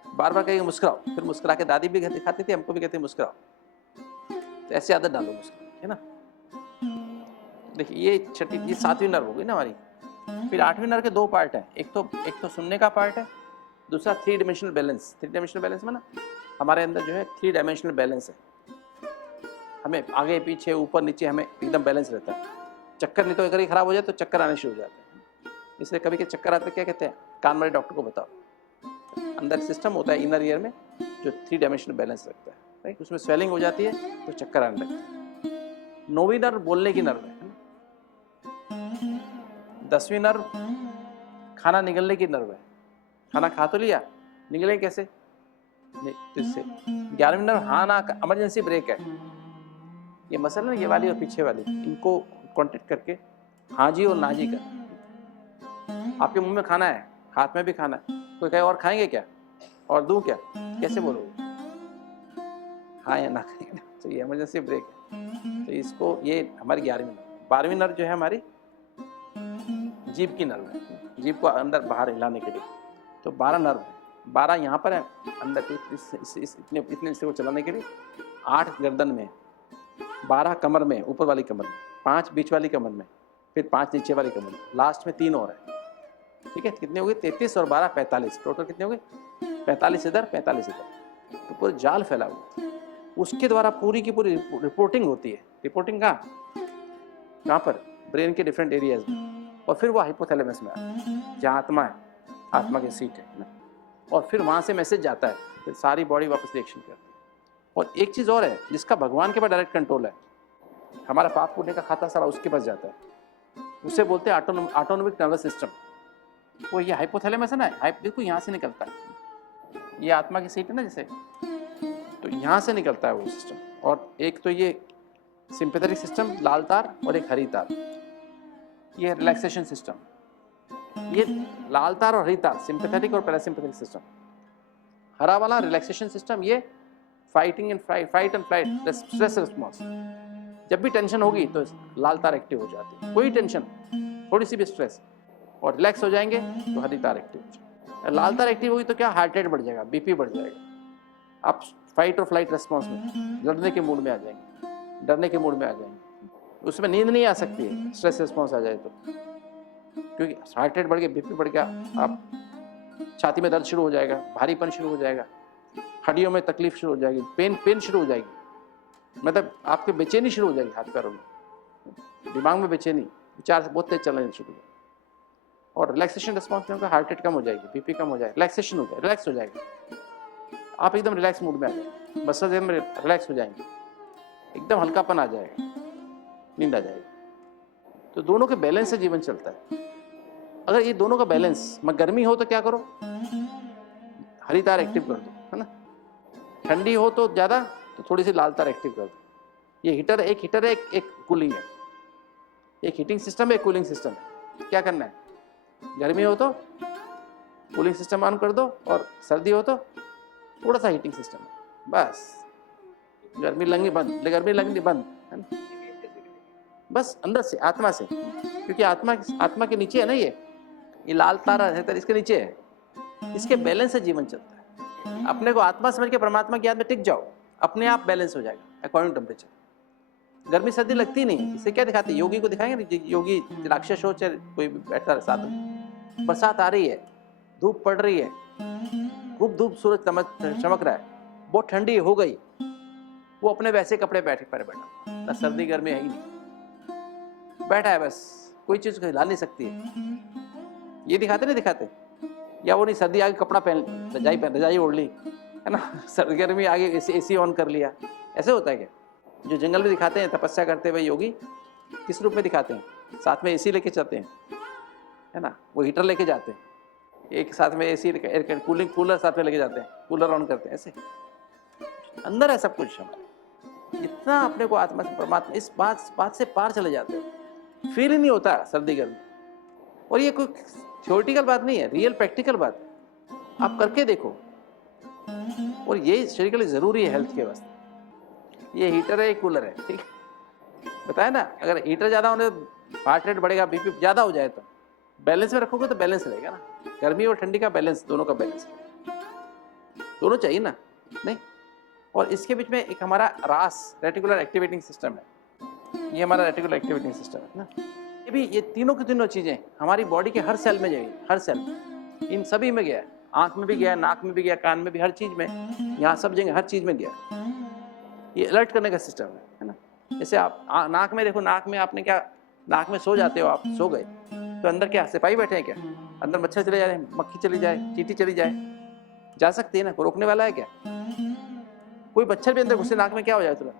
बार बार कहेंगे मुस्कुराओ, फिर मुस्कुरा के दादी भी दिखाती थी, हमको भी कहती मुस्कुराओ। तो ऐसी आदत डालो मुस्कुरा, है ना। देखिए ये 7वीं नर्व हो गई ना हमारी। फिर 8वीं नर्व के 2 पार्ट हैं, एक तो सुनने का पार्ट है, दूसरा 3 डायमेंशनल बैलेंस। 3 डायमेंशनल बैलेंस में ना हमारे अंदर जो है 3 डायमेंशनल बैलेंस है, हमें आगे पीछे ऊपर नीचे हमें एकदम बैलेंस रहता है। चक्कर नहीं तो अगर ये खराब हो जाए तो चक्कर आने शुरू हो जाते हैं, इसलिए कभी के चक्कर आते क्या कहते हैं, कान वाले डॉक्टर को बताओ। अंदर सिस्टम होता है इनर ईयर में जो 3 डायमेंशनल बैलेंस रखता है, राइट। उसमें स्वेलिंग हो जाती है तो चक्कर आने लगता है। 9वीं नर्व बोलने की नर्व है, 10वीं नर्व खाना निगलने की नर्व है, खाना खा तो लिया, निगले कैसे, नहीं तो इससे। 11वीं नर्व हाँ ना इमरजेंसी ब्रेक है, ये मसल है ना, ये वाली और पीछे वाली, इनको कांटेक्ट करके हाँ जी और ना जी कर। आपके मुंह में खाना है, हाथ में भी खाना है, कोई कहे और खाएंगे क्या, और दूं क्या, कैसे बोलोगे, हाँ या ना खाएंगे, तो ये इमरजेंसी ब्रेक है। तो इसको, ये हमारी 11वीं नर्व। 12वीं नर्व जो है हमारी जीभ की नर्व है, जीभ को अंदर बाहर हिलाने के लिए। तो 12 नर्व है, 12 यहाँ पर है अंदर इतने हिस्से को चलाने के लिए, 8 गर्दन में, 12 कमर में, ऊपर वाली कमर में, 5 बीच वाली कमर में, फिर 5 नीचे वाली कमर में, लास्ट में 3 और है, ठीक है। कितने हो गए, 33 और 12 45, टोटल कितने हो गए, 45 इधर 45 इधर। तो पूरे जाल फैला हुआ, उसके द्वारा पूरी की पूरी रिपोर्टिंग होती है। रिपोर्टिंग कहाँ पर, ब्रेन के डिफरेंट एरियाज में, और फिर वो हाइपोथैलेमस में आता है जहाँ आत्मा है, आत्मा की सीट है ना, और फिर वहाँ से मैसेज जाता है, फिर सारी बॉडी वापस रिएक्शन करती है। और एक चीज़ और है जिसका भगवान के पास डायरेक्ट कंट्रोल है, हमारा पाप पुण्य का खाता सारा उसके पास जाता है, उसे बोलते हैं ऑटोनोमिक नर्वस सिस्टम। वो ये हाइपोथैलेमस है ना, बिल्कुल यहाँ से निकलता है, ये आत्मा की सीट है ना जैसे, तो यहाँ से निकलता है वो सिस्टम। और एक तो ये सिंपैथेटिक सिस्टम लाल तार, और एक हरी तार, ये रिलैक्सेशन सिस्टम। ये लाल तार और हरी तार सिंपैथेटिक और पैरासिम्पैथेटिक सिस्टम, हरा वाला रिलैक्सेशन सिस्टम, ये fight and flight stress response. जब भी टेंशन होगी तो लाल तार एक्टिव हो जाती है, कोई टेंशन, थोड़ी सी भी स्ट्रेस, और रिलैक्स हो जाएंगे तो हरी तार एक्टिव हो जाएगी। लाल तार एक्टिव होगी तो क्या, हार्ट रेट बढ़ जाएगा, बीपी बढ़ जाएगा, आप फाइट और फ्लाइट रिस्पॉन्स में, लड़ने के मूड में आ जाएंगे, डरने के मूड में आ जाएंगे, उसमें नींद नहीं आ सकती है स्ट्रेस रिस्पॉन्स आ जाए तो, क्योंकि हार्ट रेट बढ़ गया, बीपी बढ़ गया, आप छाती में दर्द शुरू हो जाएगा, भारीपन शुरू हो जाएगा, हड्डियों में तकलीफ शुरू हो जाएगी, पेन शुरू हो जाएगी, मतलब आपके बेचैनी शुरू हो जाएगी, हाथ पैरों में, दिमाग में बेचैनी, विचार बहुत तेज चलने शुरू हो जाएगा। और रिलैक्सेशन रिस्पॉन्स में होगा, हार्ट रेट कम हो जाएगी, बीपी कम हो जाएगा, रिलैक्सेशन हो जाएगा, रिलैक्स हो जाएगा, आप एकदम रिलैक्स मूड में आ जाएंगे, मसल्स एकदम रिलैक्स हो जाएंगे, एकदम हल्कापन आ जाएगा, नींद आ जाएगी। तो दोनों के बैलेंस से जीवन चलता है। अगर ये दोनों का बैलेंस, मैं गर्मी हो तो क्या करो, हरी तार एक्टिव कर दो, है ना, ठंडी हो तो ज्यादा तो थोड़ी सी लाल तार एक्टिव कर दो। ये हीटर, एक हीटर है, एक कूलिंग है, एक हीटिंग सिस्टम है, एक कूलिंग सिस्टम है। क्या करना है, गर्मी हो तो कूलिंग सिस्टम ऑन कर दो, और सर्दी हो तो थोड़ा सा हीटिंग सिस्टम, बस गर्मी लगनी बंद, है ना, बस अंदर से, आत्मा से, क्योंकि आत्मा के नीचे है ना, ये लाल तारा है, इसके नीचे है, इसके बैलेंस से जीवन चलता है। अपने को आत्मा समझ के परमात्मा की याद में टिक जाओ, अपने आप बैलेंस हो जाएगा अकॉर्डिंग टेम्परेचर। गर्मी सर्दी लगती नहीं है, इससे क्या दिखाते, योगी को दिखाएंगे, योगी राक्षस हो चाहे कोई भी बैठा साधु, बरसात आ रही है, धूप पड़ रही है, खूब धूप, सूरज चमक रहा है, बहुत ठंडी हो गई, वो अपने वैसे कपड़े बैठा, ना सर्दी गर्मी है ही नहीं, बैठा है बस, कोई चीज को हिला नहीं सकती है। ये दिखाते नहीं दिखाते, या वो नहीं, सर्दी आगे कपड़ा पहन, रजाई ओढ़ ली, है ना, सर्दी गर्मी आगे एसी ऑन कर लिया, ऐसे होता है क्या? जो जंगल में दिखाते हैं तपस्या करते हुए योगी, किस रूप में दिखाते हैं? साथ में एसी लेके चलते हैं, है ना, वो हीटर लेके जाते हैं, एक साथ में एसी कूलर साथ में लेके जाते हैं, कूलर ऑन करते हैं, ऐसे अंदर है सब कुछ हमारे। इतना अपने को आत्मा से, परमात्मा, इस बात से पार चले जाते हैं, फील ही नहीं होता सर्दी गर्मी। और ये कोई थ्योरेटिकल बात नहीं है, रियल प्रैक्टिकल बात है, आप करके देखो। और ये शरीर के लिए जरूरी है, हेल्थ के वास्ते। ये हीटर है, ये कूलर है, ठीक है, बताया ना, अगर हीटर ज्यादा होने हार्ट रेट बढ़ेगा, बीपी ज्यादा हो जाए तो बैलेंस में रखोगे तो बैलेंस रहेगा ना, गर्मी और ठंडी का बैलेंस, दोनों का बैलेंस, दोनों चाहिए ना, नहीं। और इसके बीच में एक हमारा रास, रेटिकुलर एक्टिवेटिंग सिस्टम है, ये हमारा रेटिकुलर एक्टिवेटिंग सिस्टम है ना। ये भी, ये तीनों की तीनों चीजें हमारी बॉडी के हर सेल में जाएगी, हर सेल, इन सभी में गया, आंख में भी गया, नाक में भी गया, कान में भी, हर चीज में, यहाँ सब जगह हर चीज में गया। ये अलर्ट करने का सिस्टम है ना। जैसे आप नाक में देखो, नाक में आपने क्या, नाक में सो जाते हो आप, सो गए तो अंदर क्या सिपाही बैठे हैं क्या? अंदर मच्छर चले जा रहे हैं, मक्खी चली जाए, चींटी चली जाए, जा सकती है ना, कोई रोकने वाला है क्या? कोई मच्छर भी अंदर घुसे नाक में, क्या हो जाए तुरंत?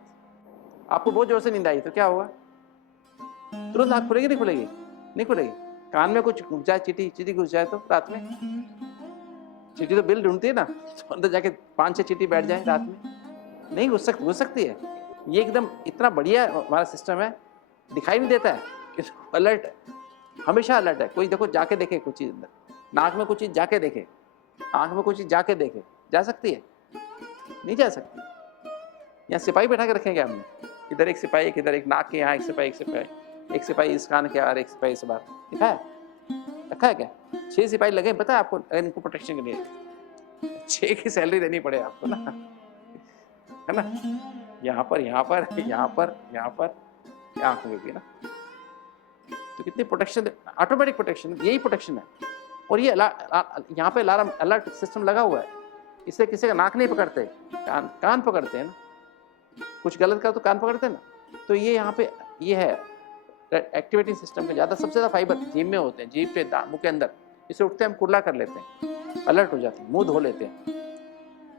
आपको बहुत जोर से नींद आई तो क्या होगा? तुरंत आँख खुलेगी नहीं खुलेगी? नहीं खुलेगी। कान में कुछ घुस जाए, चींटी घुस जाए तो रात में, चींटी तो बिल ढूंढती है ना, तो अंदर जाके 5-6 चींटी बैठ जाए रात में, नहीं घुस सकती है। ये एकदम इतना बढ़िया हमारा सिस्टम है, दिखाई नहीं देता है कि अलर्ट है, हमेशा अलर्ट है। कोई देखो जाके देखे कुछ चीज अंदर, नाक में कुछ चीज जाके देखे, आंख में कुछ चीज जाके देखे, जा सकती है? नहीं जा सकती। यहाँ सिपाही बैठा के रखेंगे हमने, इधर एक सिपाही, इधर एक नाक के यहाँ एक सिपाही, एक सिपाही इस कान के, और एक सिपाही इस बार, दिखा है, रखा है क्या? 6 सिपाही लगे, पता है आपको, इनको प्रोटेक्शन के लिए 6 की सैलरी देनी पड़े आपको ना, है ना, यहाँ पर, यहाँ पर, यहाँ पर, यहाँ पर, आंख में भी ना, तो कितनी प्रोटेक्शन, ऑटोमेटिक प्रोटेक्शन, यही प्रोटेक्शन है। और ये यहाँ पे अलार्म अलर्ट सिस्टम लगा हुआ है, इससे किसी का नाक नहीं पकड़ते, कान पकड़ते हैं ना, कुछ गलत कर तो कान पकड़ते हैं ना। तो ये यहाँ पे ये है एक्टिवेटिंग सिस्टम का। सबसे ज्यादा फाइबर जीभ में होते हैं, जीभ पे, मुंह के अंदर, इसे उठते हम कुर्ला कर लेते हैं, अलर्ट हो जाते हैं, मुंह धो लेते हैं,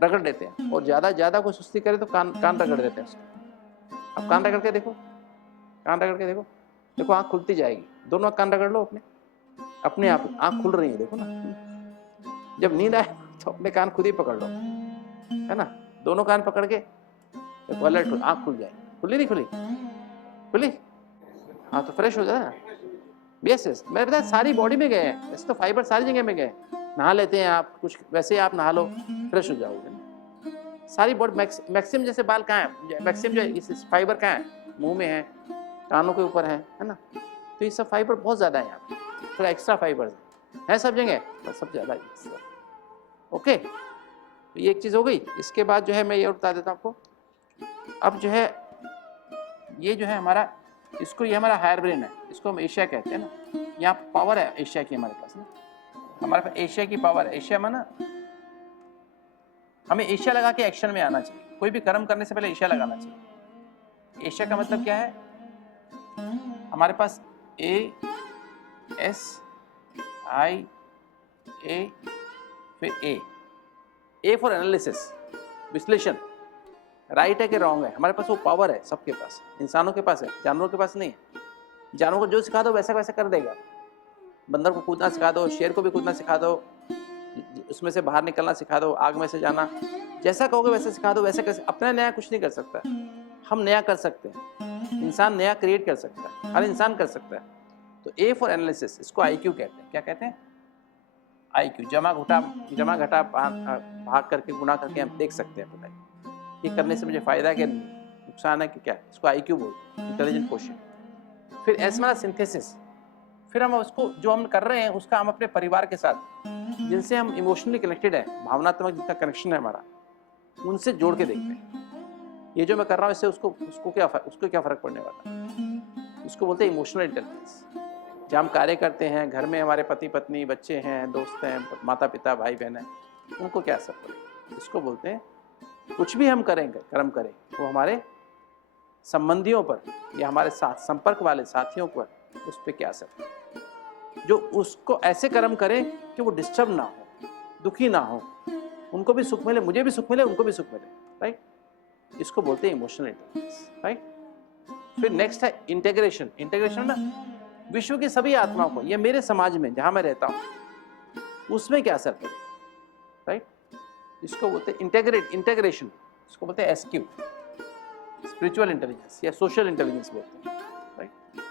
रगड़ लेते हैं, और ज्यादा कोई सुस्ती करे तो कान रगड़ देते हैं उसको। अब कान रगड़ के देखो, देखो आंख खुलती जाएगी, दोनों कान रगड़ लो अपने आप आंख खुल रही है, देखो ना। जब नींद आए तो अपने कान खुद ही पकड़ लो, है ना, दोनों कान पकड़ के देखो, अलर्ट हो, आंख खुल जाए, खुली नहीं खुली, हाँ तो फ्रेश हो जाए ना। यस, मैं बताया सारी बॉडी में गए हैं, ऐसे तो फाइबर सारी जगह में गए। नहा लेते हैं आप, कुछ वैसे आप नहा लो, फ्रेश हो जाओगे ना। सारी बॉडी, मैक्सिमम जैसे बाल कहाँ है, मैक्सिमम जो इस फाइबर कहाँ है, मुंह में है, कानों के ऊपर है ना। तो ये सब फाइबर बहुत ज्यादा है, यहाँ थोड़ा एक्स्ट्रा फाइबर है सब जगह, पर सब ज्यादा है। ओके, तो ये एक चीज हो गई। इसके बाद जो है मैं ये और बता देता हूँ आपको। अब जो है ये जो है हमारा, इसको, ये हमारा हायर ब्रेन है, इसको हम एशिया कहते हैं ना। यहाँ पावर है एशिया की हमारे पास ना, हमारे पास एशिया की पावर है। एशिया में ना, हमें एशिया लगा के एक्शन में आना चाहिए, कोई भी कर्म करने से पहले एशिया लगाना चाहिए। एशिया का मतलब क्या है? हमारे पास ASIA, फिर A फॉर एनालिसिस, विश्लेषण, राइट है कि रॉन्ग है। हमारे पास वो पावर है, सबके पास, इंसानों के पास है, जानवरों के पास नहीं है। जानवरों को जो सिखा दो वैसा वैसा कर देगा। बंदर को कूदना सिखा दो, शेर को भी कूदना सिखा दो, उसमें से बाहर निकलना सिखा दो, आग में से जाना, जैसा कहोगे वैसा सिखा दो, वैसे कैसे। अपना नया कुछ नहीं कर सकता, हम नया कर सकते हैं। इंसान नया क्रिएट कर सकता है, हर इंसान कर सकता है। तो A फॉर एनालिसिस, इसको IQ कहते हैं। क्या कहते हैं? IQ, जमा घटा भाग करके, गुणा करके हम देख सकते हैं, बताइए ये करने से मुझे फायदा है कि नुकसान है कि क्या। इसको IQ बोलते हैं, इंटेलिजेंट क्वेश्चन। फिर S हमारा सिंथेसिस, फिर हम उसको, जो हम कर रहे हैं उसका हम अपने परिवार के साथ, जिनसे हम इमोशनली कनेक्टेड है, भावनात्मक जिनका कनेक्शन है हमारा, उनसे जोड़ के देखते हैं। ये जो मैं कर रहा हूँ इससे उसको क्या फर्क पड़ने वाला है। उसको बोलते हैं इमोशनल इंटेलिजेंस। जब हम कार्य करते हैं, घर में हमारे पति पत्नी, बच्चे हैं, दोस्त हैं, माता पिता, भाई बहन हैं, उनको क्या असर पड़ेगा? इसको बोलते हैं कुछ भी हम करेंगे, कर्म करें, वो हमारे संबंधियों पर या हमारे साथ संपर्क वाले साथियों पर उस पर क्या असर पड़ेगा। जो उसको ऐसे कर्म करें कि वो डिस्टर्ब ना हो, दुखी ना हो, उनको भी सुख मिले, मुझे भी सुख मिले, उनको भी सुख मिले, राइट। इसको बोलते हैं इमोशनल इंटेलिजेंस, राइट। फिर नेक्स्ट है इंटीग्रेशन। इंटीग्रेशन ना विश्व की सभी आत्माओं को, ये मेरे समाज में जहां मैं रहता हूं उसमें क्या असर पड़ेगा, राइट। इसको बोलते हैं इंटीग्रेशन। इसको बोलते हैं एसक्यू, स्पिरिचुअल इंटेलिजेंस या सोशल इंटेलिजेंस बोलते हैं, राइट।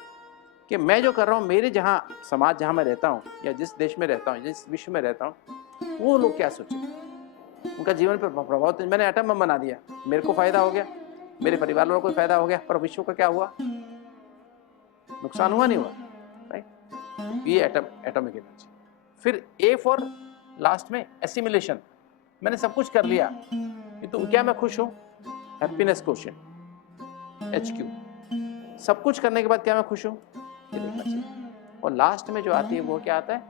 कि मैं जो कर रहा हूं, मेरे जहां समाज जहां मैं रहता हूं या जिस देश में रहता हूं, जिस विश्व में रहता हूं, वो लोग क्या सोचेंगे, उनका जीवन पर प्रभाव। तो मैंने एटम बम बना दिया, मेरे को फायदा हो गया, मेरे परिवार वालों को फायदा हो गया, पर विश्व का क्या हुआ? नुकसान हुआ, नहीं हुआ, राइट। ये एटॉमिक एनर्जी। फिर ए फॉर लास्ट में एसिमिलेशन। मैंने सब कुछ कर लिया, तो क्या मैं खुश हूं? Happiness quotient, HQ। सब कुछ करने के बाद क्या मैं खुश हूं? ये देखना चाहिए। और लास्ट में जो आती है वो क्या आता है?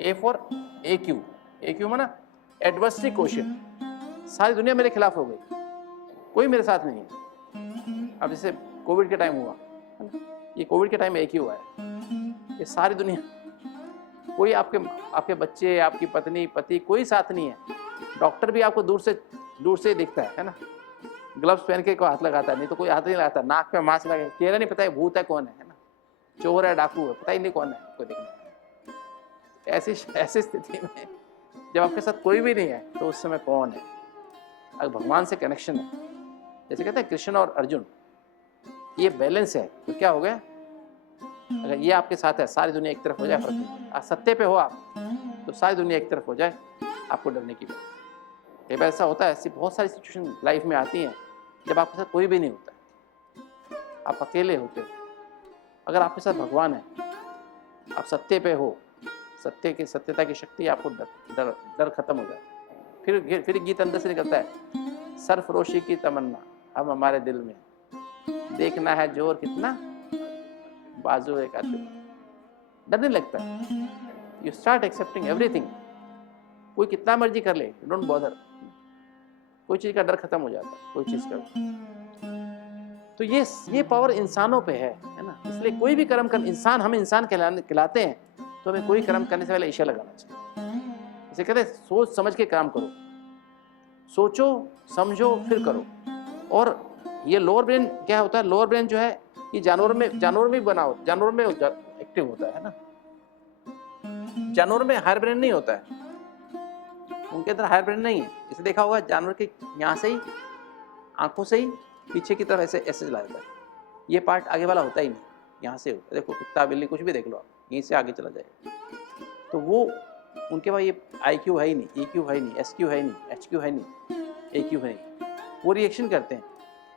A for AQ। AQ माना एडवर्सिटी क्वोशिएंट। सारी दुनिया मेरे खिलाफ हो गई, कोई मेरे साथ नहीं है। अब जैसे कोविड के टाइम हुआ, ये कोविड के टाइम AQ हुआ है। ये सारी दुनिया, कोई आपके बच्चे, आपकी पत्नी, पति, कोई साथ नहीं है। डॉक्टर भी आपको दूर से दिखता है ना, ग्लव्स पहन के कोई हाथ लगाता है, नहीं तो कोई हाथ नहीं लगाता, नाक पे मास्क लगा, चेहरा नहीं पता है भूत है कौन है ना, चोर है, डाकू है, पता ही नहीं कौन है, कोई देखना। ऐसी स्थिति में जब आपके साथ कोई भी नहीं है तो उस समय कौन है? अगर भगवान से कनेक्शन है, जैसे कहते हैं कृष्ण और अर्जुन, ये बैलेंस है, तो क्या हो गया? अगर ये आपके साथ है, सारी दुनिया एक तरफ हो जाए, फर्क नहीं। सत्य पे हो आप तो सारी दुनिया एक तरफ हो जाए, आपको डरने की बात। कई बार ऐसा होता है, ऐसी बहुत सारी सिचुएशन लाइफ में आती हैं जब आपके साथ कोई भी नहीं होता, आप अकेले होते हो। अगर आपके साथ भगवान है, आप सत्य पे हो, सत्यता की शक्ति, आपको डर खत्म हो जाता है। फिर गीत अंदर से निकलता है, सरफरोशी की तमन्ना अब हमारे दिल में, देखना है जोर कितना, बाजू एक आदमी। डरने लगता है, यू स्टार्ट एक्सेप्टिंग एवरीथिंग। कोई कितना मर्जी कर ले, डोंट बॉदर, कोई चीज का डर खत्म हो जाता है, कोई चीज का। तो ये पावर इंसानों पे है ना। इसलिए कोई भी कर्म कर, हम इंसान कहलाते हैं, तो हमें कोई कर्म करने से पहले ईशा लगाना चाहिए। इसे कहते हैं सोच समझ के काम करो, सोचो समझो फिर करो। और ये लोअर ब्रेन क्या होता है? लोअर ब्रेन जो है ये जानवर में बनाओ, जानवर में एक्टिव होता है ना। जानवर में हायर ब्रेन नहीं होता है, उनके अंदर हायर ब्रेन नहीं है। इसे देखा होगा, जानवर के यहाँ से ही, आंखों से ही पीछे की तरफ ऐसे चला जाता है, ये पार्ट आगे वाला होता ही नहीं, यहाँ से होता है। देखो कुत्ता बिल्ली कुछ भी देख लो आप, यहीं से आगे चला जाएगा। तो वो उनके पास ये IQ है ही नहीं, EQ है ही नहीं, SQ है ही नहीं, HQ है नहीं, AQ है नहीं। वो रिएक्शन करते हैं।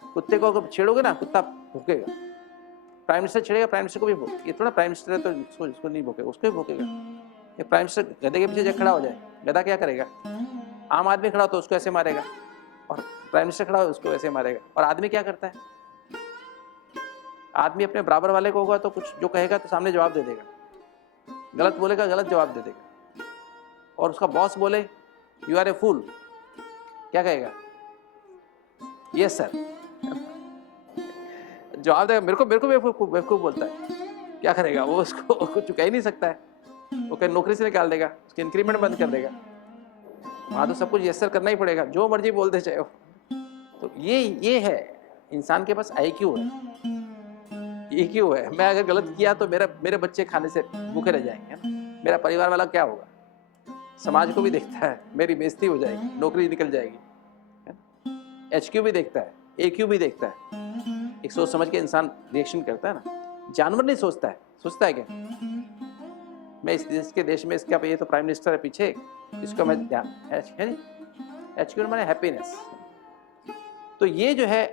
कुत्ते को अगर छेड़ोगे ना, कुत्ता भूकेगा। प्राइम मिनिस्टर छेड़ेगा, प्राइम मिनिस्टर को भी भूक, ये थोड़ा प्राइम मिनिस्टर है तो इसको नहीं भूकेगा, उसको भी भूकेगा। ये प्राइम मिनिस्टर गधे के पीछे जब खड़ा हो जाए, गधा क्या करेगा? आम आदमी खड़ा हो तो उसको ऐसे मारेगा, और प्राइम मिनिस्टर खड़ा हो उसको ऐसे मारेगा। और आदमी क्या करता है? आदमी अपने बराबर वाले को होगा तो कुछ जो कहेगा तो सामने जवाब दे देगा, गलत बोलेगा गलत जवाब दे देगा। और उसका बॉस बोले यू आर ए फूल, क्या कहेगा? यस सर, जवाब देगा। मेरे को बेवकूफ बोलता है, क्या करेगा वो? उसको कुछ कह ही नहीं सकता है, वो कहीं नौकरी से निकाल देगा, उसकी इंक्रीमेंट बंद कर देगा। वहां तो सब कुछ यस सर करना ही पड़ेगा, जो मर्जी बोल दे चाहे वो। तो ये है, इंसान के पास IQ है, EQ है। मैं अगर गलत किया तो मेरे बच्चे खाने से भूखे रह जाएंगे ना, मेरा परिवार वाला क्या होगा? समाज को भी देखता है, मेरी बेइज्जती हो जाएगी, नौकरी निकल जाएगी। HQ भी देखता है, AQ भी देखता है। एक सोच समझ के इंसान रिएक्शन करता है ना। जानवर नहीं सोचता है, सोचता है क्या मैं इस देश में इसका, ये तो प्राइम मिनिस्टर है पीछे, इसको मैं ध्यान, HQ माने हैप्पीनेस। तो ये जो है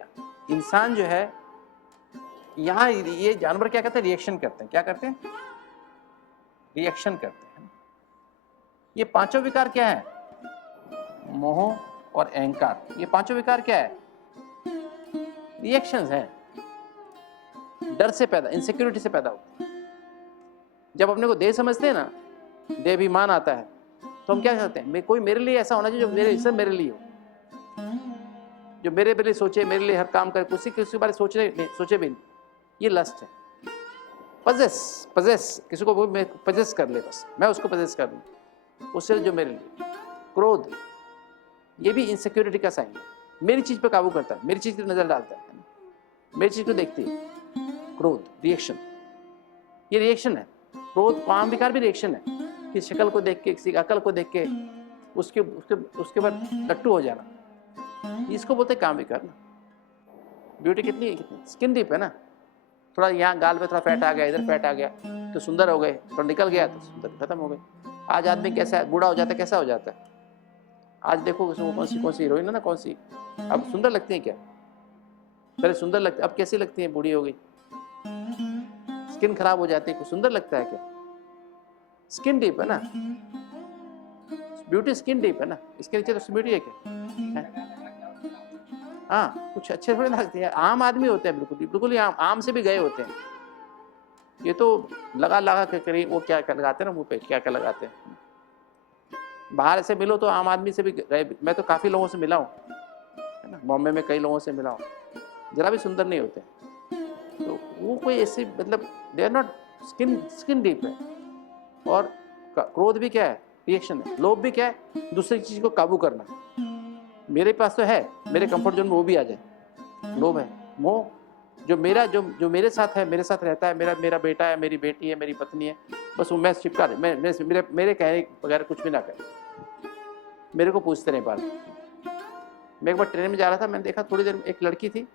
इंसान जो है, यहाँ ये जानवर क्या करते हैं? रिएक्शन करते हैं। क्या करते हैं? रिएक्शन करते हैं। ये पांचों विकार क्या है? मोह और अहंकार, ये पांचों विकार क्या है? रिएक्शंस हैं। डर से पैदा, इनसिक्योरिटी से पैदा होती है। जब अपने को देह समझते हैं ना, देहाभिमान आता है, तो हम क्या करते हैं, कोई मेरे लिए ऐसा होना चाहिए जो मेरे सिर्फ मेरे लिए हो, जो मेरे लिए सोचे, मेरे लिए हर काम करे, किसी के बारे सोचे भी नहीं। ये लस्ट है। पजेस किसी को मैं पजेस कर ले, बस मैं उसको पजेस कर लूँ, उससे जो मेरे लिए। क्रोध, ये भी इनसिक्योरिटी का साइन है। मेरी चीज पे काबू करता है, मेरी चीज की नजर डालता है, मेरी चीज को देखती है। क्रोध, रिएक्शन, ये रिएक्शन है। क्रोध, काम विकार भी रिएक्शन है। किसी शक्ल को देख के, किसी अकल को देख के उसके बाद लट्टू हो जाना, इसको बोलते काम विकार ना। ब्यूटी कितनी स्किन डीप है ना। थोड़ा यहाँ गाल पे थोड़ा फैट आ गया, इधर फैट आ गया तो सुंदर हो गए, थोड़ा निकल गया तो सुंदर खत्म हो गए। आज आदमी कैसा है, बूढ़ा हो जाता है, कैसा हो जाता है। आज देखो वो कौन सी हीरोइन है ना, कौन सी अब सुंदर लगती है क्या, पहले सुंदर लगती, अब कैसी लगती है, बूढ़ी हो गई, स्किन खराब हो जाती है, कुछ सुंदर लगता है क्या। स्किन डीप है ना, ब्यूटी स्किन डीप है ना, इसके नीचे तो ब्यूटी है क्या है? हाँ, कुछ अच्छे थोड़े लगते हैं, आम आदमी होते हैं, बिल्कुल ही आम से भी गए होते हैं। ये तो लगा के करी, वो क्या लगाते हैं ना मुंह पे, क्या लगाते हैं। बाहर से मिलो तो आम आदमी से भी गए, मैं तो काफी लोगों से मिला हूँ, है ना, बॉम्बे में कई लोगों से मिला हूँ, जरा भी सुंदर नहीं होते। तो वो कोई ऐसे मतलब they are not, skin deep है। और क्रोध भी क्या है, रिएक्शन है। लोभ भी क्या है, दूसरी चीज को काबू करना। मेरे पास तो है, मेरे कंफर्ट जोन में वो भी आ जाए, लोभ है। मोह, जो मेरे साथ है, मेरे साथ रहता है, मेरा बेटा है, मेरी बेटी है, मेरी पत्नी है, बस वो मैं चिपका दे, मेरे कहने बगैर कुछ भी ना करे, मेरे को पूछते नहीं बात। मैं एक बार ट्रेन में जा रहा था, मैंने देखा थोड़ी देर में एक लड़की थी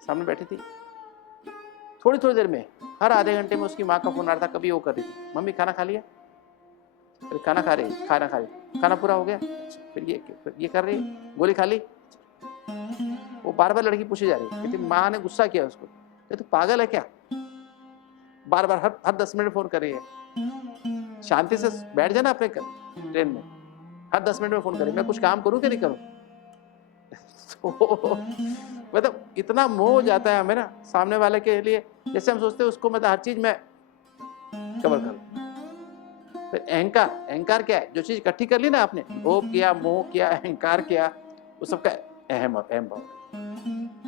सामने बैठी थी, थोड़ी देर में हर आधे घंटे में उसकी माँ का फोन आ रहा था, कभी वो कर रही थी, मम्मी खाना खा लिया, फिर खाना खा रही, खाना पूरा हो गया, फिर ये कर रही, गोली खा ली। वो बार बार लड़की पूछी जा रही है, कहती माँ ने गुस्सा किया उसको, ये तो पागल है क्या, बार बार हर 10 मिनट फोन कर रही है, शांति से बैठ जाना अपने ट्रेन में, हर 10 मिनट में फोन करें, मैं कुछ काम करूं कि नहीं करूं। तो मतलब इतना मोह हो जाता है हमें ना सामने वाले के लिए, जैसे हम सोचते हैं उसको मतलब हर चीज में कवर करूं। फिर अहंकार क्या है, जो चीज इकट्ठी कर ली ना आपने, लोभ किया, मोह किया, अहंकार किया, वो सबका अहम भाव।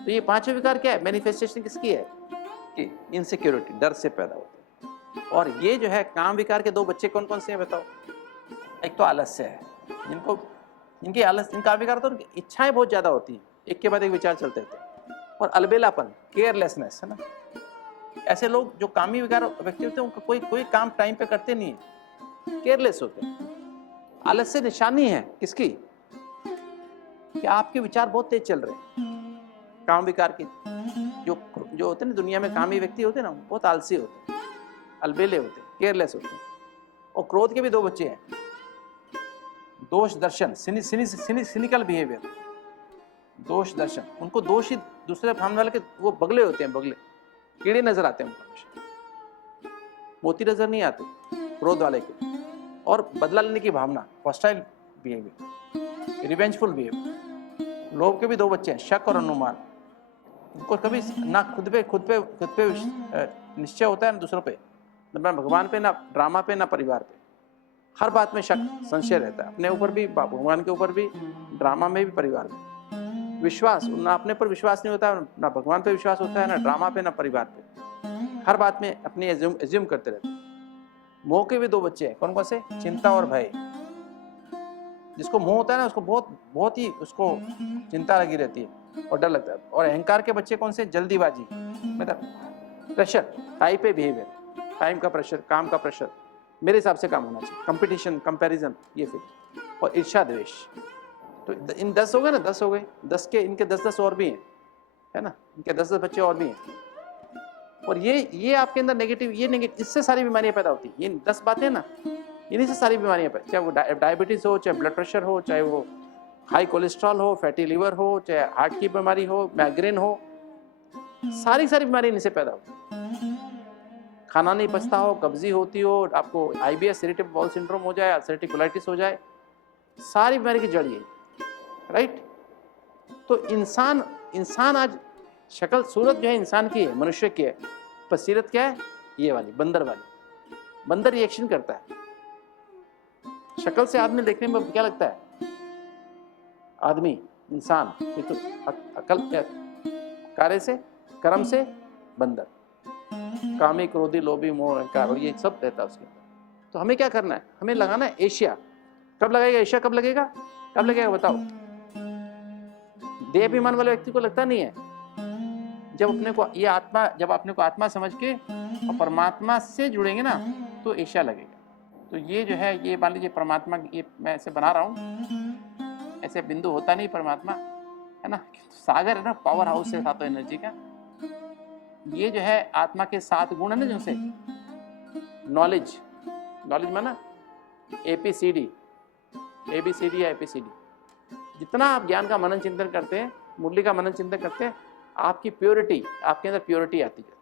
तो ये पांचों विकार क्या है, मैनिफेस्टेशन किसकी है, कि इनसिक्योरिटी, डर से पैदा होता है। और ये जो है काम विकार के दो बच्चे कौन कौन से हैं बताओ। एक तो आलस्य है, इनका विकार तो इच्छाएं बहुत ज्यादा होती हैं, एक के बाद एक विचार चलते रहते हैं। और अलबेलापन, केयरलेसनेस है ना, ऐसे लोग जो कामी विकार व्यक्ति होते हैं उनका कोई काम टाइम पे करते नहीं है, केयरलेस होते हैं। आलस्य निशानी है किसकी, कि आपके विचार बहुत तेज चल रहे हैं। काम विकार के जो होते हैं ना दुनिया में, कामी व्यक्ति होते हैं ना, बहुत आलसी होते हैं, अलबेले होते हैं, केयरलेस होते हैं। और क्रोध के भी दो बच्चे हैं, दोष दर्शन, सिनिकल बिहेवियर, दोष दर्शन। उनको दोष ही दूसरे सामने वाले के, वो बगले होते हैं, बगले कीड़े नजर आते हैं उनको, मोती नजर नहीं आते क्रोध वाले के। और बदला लेने की भावना, हॉस्टाइल बिहेवियर, रिवेंजफुल बिहेवियर। लोभ के भी दो बच्चे हैं, शक और अनुमान। उनको कभी ना खुद पे निश्चय होता है ना दूसरों पे, ना भगवान पे, ना ड्रामा पे, ना परिवार पे। हर बात में शक, संशय रहता है, अपने ऊपर भी, भगवान के ऊपर भी, ड्रामा में भी, परिवार में। विश्वास, ना अपने पर विश्वास नहीं होता, ना भगवान पे विश्वास होता है, ना ड्रामा पे, ना परिवार पे। हर बात में अपनी एज्यूम करते रहते हैं। मोह के भी दो बच्चे हैं, कौन कौन से, चिंता और भय। जिसको मोह होता है ना, उसको बहुत ही उसको चिंता लगी रहती है और डर लगता है। और अहंकार के बच्चे कौन से, जल्दीबाजी, मतलब pressure, type A behaviour, time का प्रेशर, काम का प्रेशर, मेरे हिसाब से काम होना चाहिए, कंपटीशन, कंपैरिजन, ये फिर। और ईर्ष्या, द्वेष। तो इन 10 हो गए ना, 10 हो गए, 10 के इनके 10 और भी हैं, है ना, इनके 10 बच्चे और भी हैं। और ये आपके अंदर नेगेटिव, इससे सारी बीमारियां पैदा होती हैं। ये 10 बातें ना, इन्हीं से सारी बीमारियां पैदा, चाहे वो डायबिटीज हो, चाहे ब्लड प्रेशर हो, चाहे वो हाई कोलेस्ट्रॉल हो, फैटी लिवर हो, चाहे हार्ट की बीमारी हो, माइग्रेन हो, सारी बीमारी इनसे पैदा होती। खाना नहीं पचता हो, कब्जी होती हो, आपको IBS, इरिटेबल बाउल सिंड्रोम हो जाए, अल्सरेटिव कोलाइटिस हो जाए, सारी बीमारी की जड़ यही, राइट। तो इंसान आज शक्ल सूरत जो है इंसान की है, मनुष्य की है, पर सीरत क्या है, ये वाली, बंदर वाली। बंदर रिएक्शन करता है। शक्ल से आदमी देखने में क्या लगता है? आदमी, इंसान, ये तो अकल, कार्य से, कर्म से बंदर, कामी, क्रोधी, लोभी, मोह, अहंकार, और ये सब रहता है उसके अंदर। तो हमें क्या करना है? हमें लगाना है एशिया। कब लगेगा एशिया? कब लगेगा? कब लगेगा बताओ? देहाभिमान वाले व्यक्ति को लगता नहीं है। जब अपने को ये आत्मा, जब अपने को आत्मा समझ के और परमात्मा से जुड़ेंगे ना, तो एशिया लगेगा। तो ये जो है, ये मान लीजिए परमात्मा, ये मैं ऐसे बना रहा हूँ, ऐसे बिंदु होता नहीं परमात्मा, है ना, सागर है ना, पावर हाउस है सातों एनर्जी का। ये जो है आत्मा के 7 गुण है ना, जैसे नॉलेज, नॉलेज माना ABCD, ABCD या ABCD। जितना आप ज्ञान का मनन चिंतन करते हैं, मुरली का मनन चिंतन करते हैं, आपकी प्योरिटी, आपके अंदर प्योरिटी आती जाती है।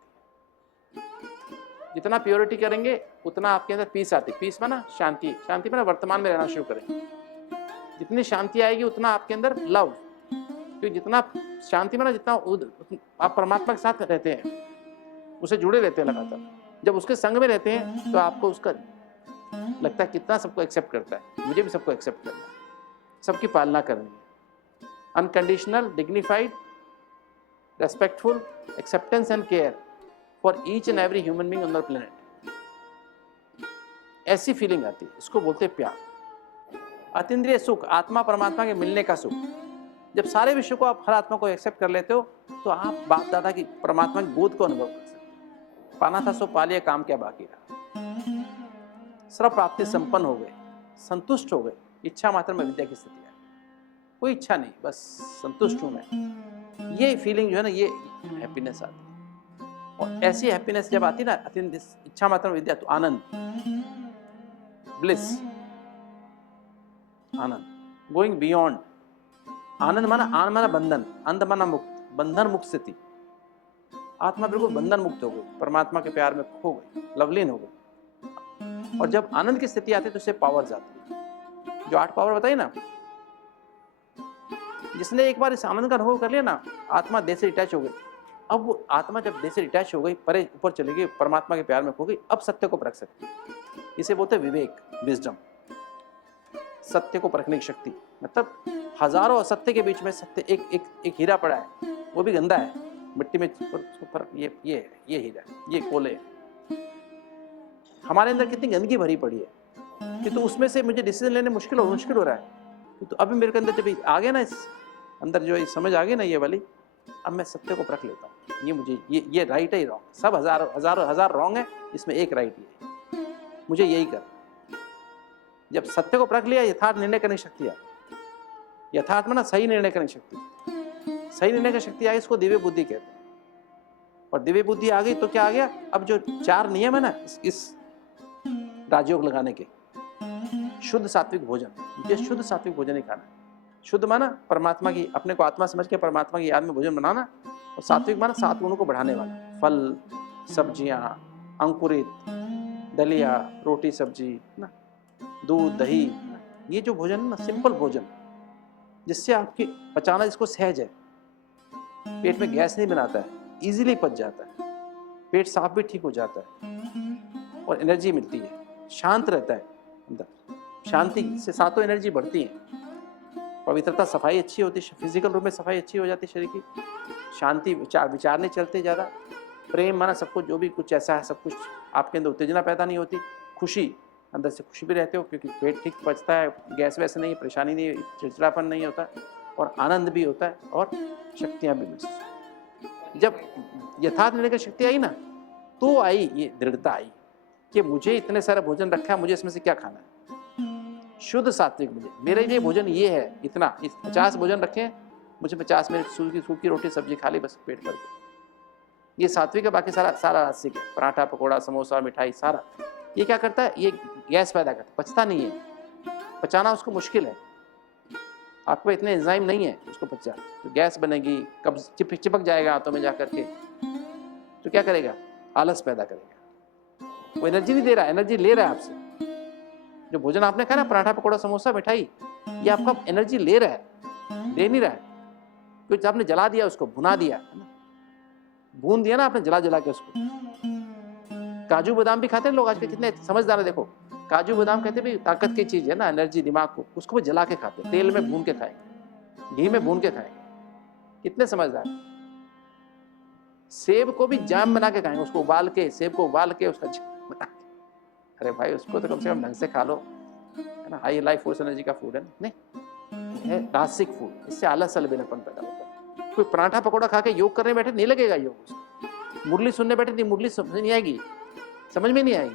जितना प्योरिटी करेंगे उतना आपके अंदर पीस आती है। पीस माना शांति, शांति माना वर्तमान में रहना शुरू करें। जितनी शांति आएगी उतना आपके अंदर लव, क्योंकि जितना शांति माना जितना आप परमात्मा के साथ रहते हैं, उसे जुड़े रहते हैं लगातार। जब उसके संग में रहते हैं तो आपको उसका लगता है कितना सबको एक्सेप्ट करता है। मुझे भी सबको एक्सेप्ट करना है, सबकी पालना करनी है। Unconditional, dignified, respectful acceptance and care for each and every human being on the planet. ऐसी फीलिंग आती है, इसको बोलते हैं प्यार। अतीन्द्रिय सुख, आत्मा परमात्मा के मिलने का सुख। जब सारे विश्व को आप, हर आत्मा को एक्सेप्ट कर लेते हो, तो आप बाप दादा की, परमात्मा की गोद को अनुभव कर सकते हो। पाना था सो पा लिया, काम क्या बाकी रहा। सर्व प्राप्ति संपन्न हो गए, संतुष्ट हो गए। इच्छा मात्र में विद्या की स्थिति है, कोई इच्छा नहीं, बस संतुष्ट हूं मैं। ये फीलिंग जो है ना, ये हैप्पीनेस आती है। और ऐसी हैप्पीनेस जब आती है ना, इच्छा मात्र में विद्या, तो आनंद, ब्लिस, आनंद, गोइंग बियॉन्ड। आनंद माना बंधन, अंध माना मुक्त, बंधन मुक्त स्थिति। आत्मा बिल्कुल बंधन मुक्त हो गई, परमात्मा के प्यार में खो गई, लवलीन हो गई। और जब आनंद की स्थिति आती है तो उससे पावर्स आती है, जो 8 पावर बताई ना। जिसने एक बार इस आनंद का अनुभव कर लिया ना, आत्मा देह से डिटैच हो गई। अब वो आत्मा जब देह से डिटैच हो गई, परे ऊपर चली गई, परमात्मा के प्यार में खो गई, अब सत्य को परख सकती है। इसे बोलते हैं विवेक, विजडम, सत्य को परखने की शक्ति। मतलब हजारों असत्य के बीच में सत्य, एक हीरा पड़ा है, वो भी गंदा है, मिट्टी में, पर ये हीरा, ये कोले। हमारे अंदर कितनी गंदगी भरी पड़ी है कि तो उसमें से मुझे डिसीजन लेने मुश्किल हो रहा है। तो अभी मेरे के अंदर जब आ गया ना, इस अंदर जो समझ आ गई ना ये वाली, अब मैं सत्य को परख लेता हूँ। ये मुझे ये राइट है, रॉन्ग, सब हजार रॉन्ग है, इसमें एक राइट है, मुझे यही कर। जब सत्य को परख लिया, यथार्थ निर्णय करने की शक्ति आ गई। यथार्थ में ना सही निर्णय करने की शक्ति, सही निर्णय की शक्ति आ गई, इसको दिव्य बुद्धि कहते हैं। और दिव्य बुद्धि आ गई तो क्या आ गया? अब जो 4 नियम है ना इस राजयोग लगाने के, शुद्ध सात्विक भोजन, मुझे शुद्ध सात्विक भोजन ही खाना है। शुद्ध माना परमात्मा की, अपने को आत्मा समझ के परमात्मा की याद में भोजन बनाना। और सात्विक माना 7 गुणों को बढ़ाने वाला, फल, सब्जियां, अंकुरित, दलिया, रोटी सब्जी ना, दूध, दही, ये जो भोजन है ना, सिंपल भोजन, जिससे आपके पचाना, जिसको सहज है, पेट में गैस नहीं बनाता है, इजीली पच जाता है, पेट साफ भी ठीक हो जाता है, और एनर्जी मिलती है, शांत रहता है अंदर। शांति से 7 एनर्जी बढ़ती है। पवित्रता, सफाई अच्छी होती है, फिजिकल रूप में सफाई अच्छी हो जाती है शरीर की। शांति, विचार नहीं चलते ज़्यादा। प्रेम माना सब कुछ, जो भी कुछ ऐसा है सब कुछ आपके अंदर उत्तेजना पैदा नहीं होती। खुशी, अंदर से खुशी भी रहते हो, क्योंकि पेट ठीक पचता है, गैस वैसे नहीं, परेशानी नहीं, चिड़चिड़ापन नहीं होता, और आनंद भी होता है, और शक्तियाँ भी महसूस। जब यथार्थ निर्णय की शक्ति आई ना, तो आई ये दृढ़ता आई कि मुझे इतने सारा भोजन रखा है, मुझे इसमें से क्या खाना है। शुद्ध सात्विक, मुझे मेरे लिए भोजन ये है, इतना, इस 50 भोजन रखे, मुझे 50 मिनट सूखी रोटी सब्जी खा ली, बस पेट भर गया। ये सात्विक है, बाकी सारा रासिक है। पराठा, पकौड़ा, समोसा, मिठाई, सारा ये क्या करता है? ये गैस पैदा करता है, पचता नहीं है, पचाना उसको मुश्किल है। आपको इतने एंजाइम नहीं है उसको पचा, तो गैस बनेगी, कब्ज चिपक जाएगा हाथों में जाकर के, तो क्या करेगा? आलस पैदा करेगा। वो एनर्जी नहीं दे रहा, एनर्जी ले रहा है आपसे। जो भोजन आपने खाया ना, पराठा, पकौड़ा, समोसा, मिठाई, ये आपका एनर्जी ले रहा है, दे नहीं रहा है, क्योंकि आपने जला दिया उसको, भुना दिया, भून दिया ना आपने, जला के उसको, काजू बादाम भी खाते हैं लोग आजकल, कितने समझदार है देखो। काजू बादाम कहते हैं भाई ताकत की चीज है ना, एनर्जी दिमाग को, उसको भी जला के खाते हैं, तेल में भून के खाएंगे, घी में भून के खाएंगे, कितने समझदार। सेब को भी जैम बना के खाएंगे, उसको उबाल के, सेब को उबाल के उसका जैम बना के। अरे भाई उसको तो कम से कम ढंग से खा लो, है ना, हाई लाइफ फोर्स एनर्जी का फूड है ना, नहीं है रासिक फूड, इससे आलस अलबेलापन पैदा होता है। कोई पराठा पकौड़ा खा के योग करने बैठे नहीं लगेगा योग उसको, मुरली सुनने बैठे नहीं, मुरली समझ नहीं आएगी, समझ में नहीं आएगी।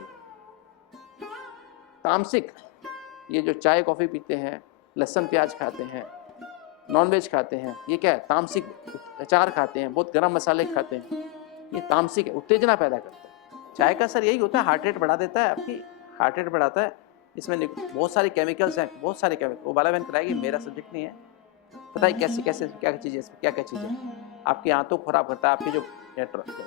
तामसिक, ये जो चाय कॉफी पीते हैं, लहसुन प्याज खाते हैं, नॉनवेज खाते हैं, ये क्या है, तामसिक। अचार खाते हैं, बहुत गरम मसाले खाते हैं, ये तामसिक है, उत्तेजना पैदा करता है। चाय का असर यही होता है, हार्ट रेट बढ़ा देता है, आपकी हार्ट रेट बढ़ाता है। इसमें बहुत सारे केमिकल्स हैं, बहुत सारे केमिकल, वो बाला बहन कराएगी, मेरा सब्जेक्ट नहीं है, पता है कैसे कैसे क्या क्या चीज़ें, इसमें क्या क्या चीज़ें, आपकी आंतों को खराब करता है, आपकी जो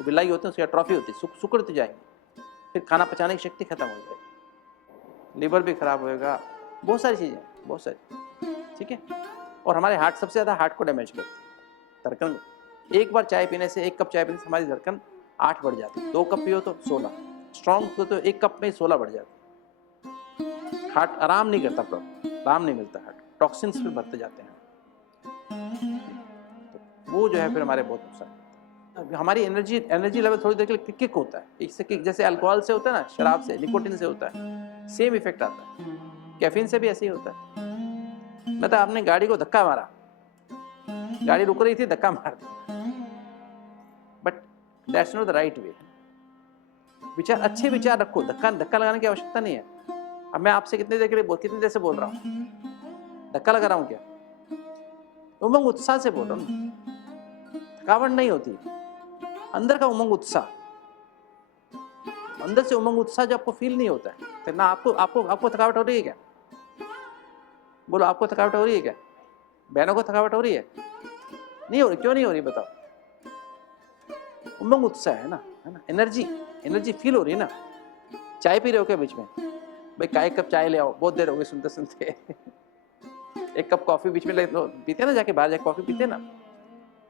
बिलाई होती है उसकी एट्रॉफी होती है, सुकड़ती जाएगी, फिर खाना पचाने की शक्ति खत्म हो जाएगी, लिवर भी खराब होएगा, बहुत सारी चीज़ें, बहुत सारी, ठीक है। और हमारे हार्ट सबसे ज़्यादा हार्ट को डैमेज करती है, धड़कन। एक बार चाय पीने से, 1 कप चाय पीने से हमारी धड़कन 8 बढ़ जाती है, 2 कप पियो तो 16, स्ट्रॉन्ग हो तो 1 कप में 16 बढ़ जाती है। हार्ट आराम नहीं करता, प्रॉपर आराम नहीं मिलता, हार्ट टॉक्सिन्स फिर भरते जाते हैं, तो वो जो है फिर हमारे बहुत नुकसान। हमारी एनर्जी लेवल थोड़ी देर के लिए किक होता है, इससे किक जैसे अल्कोहल से होता है ना, शराब से, निकोटिन से होता है, सेम इफेक्ट आता है। कैफीन से भी ऐसे ही होता है। मतलब आपने गाड़ी को धक्का मारा, गाड़ी रुक रही थी, धक्का मार दिया, but that's not the right way. विचार, अच्छे विचार रखो, धक्का लगाने की आवश्यकता नहीं है। अब मैं आपसे कितनी देर से बोल रहा हूँ, धक्का लगा रहा हूँ क्या? उमंग उत्साह से बोल रहा हूँ, थकावट नहीं होती, अंदर का उमंग उत्साह, अंदर से उमंग उत्साह जो आपको फील नहीं होता है, तो ना आपको थकावट हो रही है क्या? बोलो, आपको थकावट हो रही है क्या? बहनों को थकावट हो रही है? नहीं हो रही, क्यों नहीं हो रही बताओ? उमंग उत्साह है ना, एनर्जी फील हो रही है ना। चाय पी रहे हो क्या बीच में? भाई का 1 कप चाय ले आओ, बहुत देर हो गई सुनते सुनते। 1 कप कॉफी बीच में पीते हैं ना, जाके बाहर जाके कॉफी पीते हैं ना,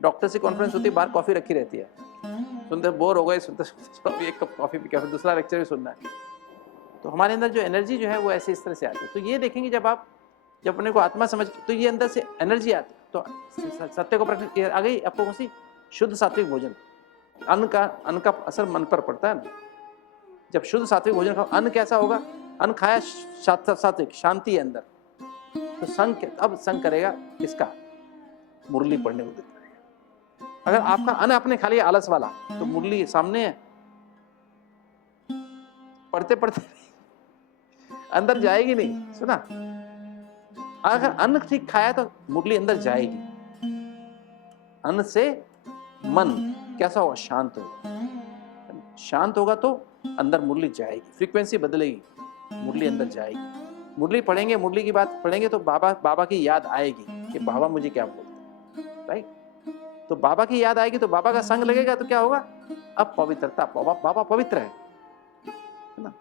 डॉक्टर से कॉन्फ्रेंस होती है, बाहर कॉफी रखी रहती है, सुनते बोर हो गए, सुनते 1 कप कॉफी पी के फिर दूसरा लेक्चर भी सुनना है। तो हमारे अंदर जो एनर्जी जो है वो ऐसे इस तरह से आती है। तो ये देखेंगे जब अपने को आत्मा समझ, तो ये अंदर से एनर्जी आती है। तो सत्य को प्रकट आ गई आपको कौन सी? शुद्ध सात्विक भोजन। अन्न का असर मन पर पड़ता है ना। जब शुद्ध सात्विक भोजन खाओ, अन्न कैसा होगा? अन्न खाया सात्विक, शांति है अंदर, तो अब संग करेगा किसका? मुरली पढ़ने को दिल करेगा। अगर आपका अन्न आपने खा लिया आलस वाला, तो मुरली सामने है, पढ़ते पढ़ते अंदर जाएगी नहीं। सुना, अगर अन्न ठीक खाया तो मुरली अंदर जाएगी। अन्न से मन कैसा होगा? शांत होगा। शांत होगा तो अंदर मुरली जाएगी, फ्रीक्वेंसी बदलेगी, मुरली अंदर जाएगी। मुरली पढ़ेंगे, मुरली की बात पढ़ेंगे तो बाबा की याद आएगी कि बाबा मुझे क्या बोलते हैं, राइट? तो बाबा की याद आएगी तो बाबा का संग लगेगा तो क्या होगा? अब पवित्रता, बाबा पवित्र है ना।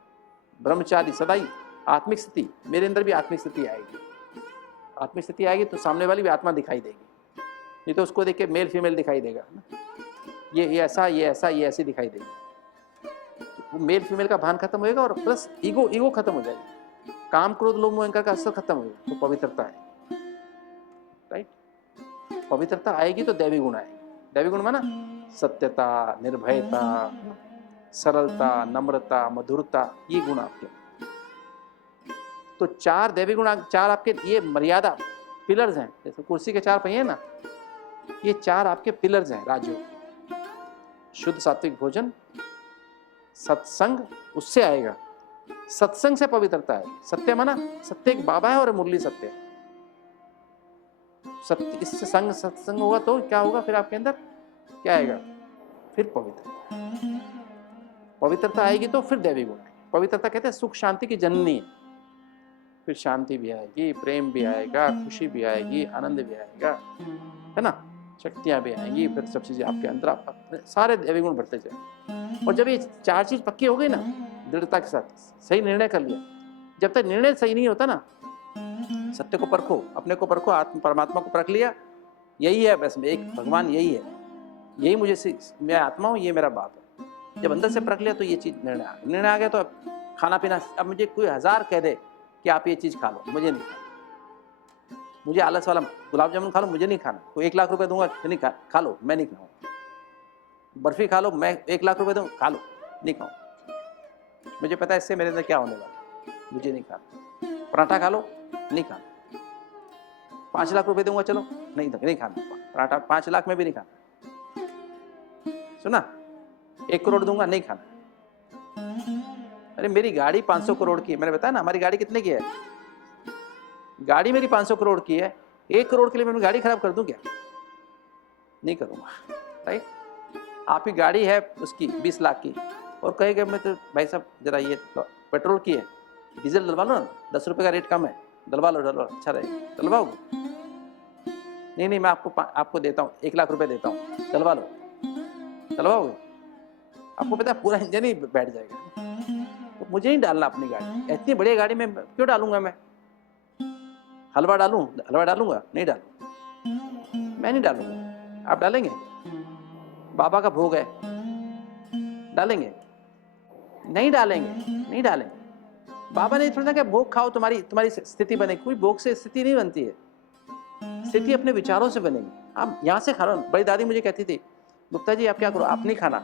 ब्रह्मचारी सदाई, आत्मिक स्थिति, मेरे अंदर भी आत्मिक स्थिति आएगी। आत्मिक स्थिति आएगी तो सामने वाली भी आत्मा दिखाई देगी, नहीं तो उसको देख के मेल फीमेल दिखाई देगा ना, ये ऐसा, ये ऐसा, ये ऐसी दिखाई देगी। वो मेल फीमेल का भान खत्म होएगा और प्लस ईगो खत्म हो जाएगी, काम क्रोध लोभ मोह अहंकार का असर खत्म होगा। तो पवित्रता है, राइट? पवित्रता आएगी तो दैवी गुण आएगी। दैवी गुण माना सत्यता, निर्भयता, सरलता, नम्रता, मधुरता, ये गुण आपके। तो 4 दैवी गुण, 4 आपके ये मर्यादा पिलर्स हैं। जैसे कुर्सी के 4 पहिए ना, ये 4 आपके पिलर्स हैं राजयोग। शुद्ध सात्विक भोजन, सत्संग, उससे आएगा। सत्संग से पवित्रता है। सत्य माना सत्य एक बाबा है और मुरली सत्य है। सत्य, इससे सत्संग होगा तो क्या होगा? फिर आपके अंदर क्या आएगा? फिर पवित्रता आएगी तो फिर दैवी गुण। पवित्रता कहते हैं सुख शांति की जननी। फिर शांति भी आएगी, प्रेम भी आएगा, खुशी भी आएगी, आनंद भी आएगा, है ना, शक्तियां भी आएंगी। फिर सब चीजें आपके अंदर, आप सारे दैवी गुण बढ़ते जाए। और जब ये 4 चीज पक्की हो गई ना, दृढ़ता के साथ सही निर्णय कर लिया। जब तक निर्णय सही नहीं होता ना, सत्य को परखो, अपने को परखो, परमात्मा को परख लिया, यही है बस, एक भगवान यही है, यही मुझे, मैं आत्मा हूँ, ये मेरा बाप है, जब अंदर से परख लिया तो ये चीज निर्णय आ गया। तो अब खाना पीना, अब मुझे कोई 1000 कह दे कि आप ये चीज खा लो, मुझे नहीं खाना। मुझे आलस वाला गुलाब जामुन खा लो, मुझे नहीं खाना। कोई 1 लाख रुपए दूंगा, नहीं खा लो, मैं नहीं खाऊंगा। बर्फी खा लो, मैं 1 लाख रुपए दूंगा, खा लो, नहीं खाऊंगा। मुझे पता है इससे मेरे अंदर क्या होने वाला है, मुझे नहीं खाना। पराठा खा लो, नहीं खाना। 5 लाख रुपए दूंगा, चलो, नहीं खाना पराठा। 5 लाख में भी नहीं खाना। सुना, 1 करोड़ दूंगा, नहीं खाना। अरे मेरी गाड़ी 500 करोड़ की है, मैंने बताया ना हमारी गाड़ी कितने की है। गाड़ी मेरी 500 करोड़ की है, 1 करोड़ के लिए मैं अपनी गाड़ी खराब कर दूं क्या? नहीं करूंगा, राइट। आपकी गाड़ी है उसकी 20 लाख की, और कहेगा मैं तो भाई साहब जरा ये पेट्रोल की है, डीजल डलवा लो ना, 10 रुपए का रेट कम है, डलवा लो, अच्छा रहेगा। डलवाओगे? नहीं, मैं आपको देता हूँ, 1 लाख रुपए देता हूँ, डलवा लो। डलवाओगे? आपको पता है पूरा इंजन ही बैठ जाएगा। तो मुझे नहीं डालना अपनी गाड़ी, इतनी बढ़िया गाड़ी में क्यों डालूंगा मैं? हलवा डालूंगा? नहीं डालूंगा, मैं नहीं डालूंगा। आप डालेंगे? बाबा का भोग है, डालेंगे? नहीं डालेंगे। बाबा ने थोड़ा कि भोग खाओ तुम्हारी स्थिति बने। कोई भोग से स्थिति नहीं बनती है, स्थिति अपने विचारों से बनेगी। आप यहाँ से खा लो। बड़ी दादी मुझे कहती थी, गुप्ता जी आप क्या करो, आप नहीं खाना।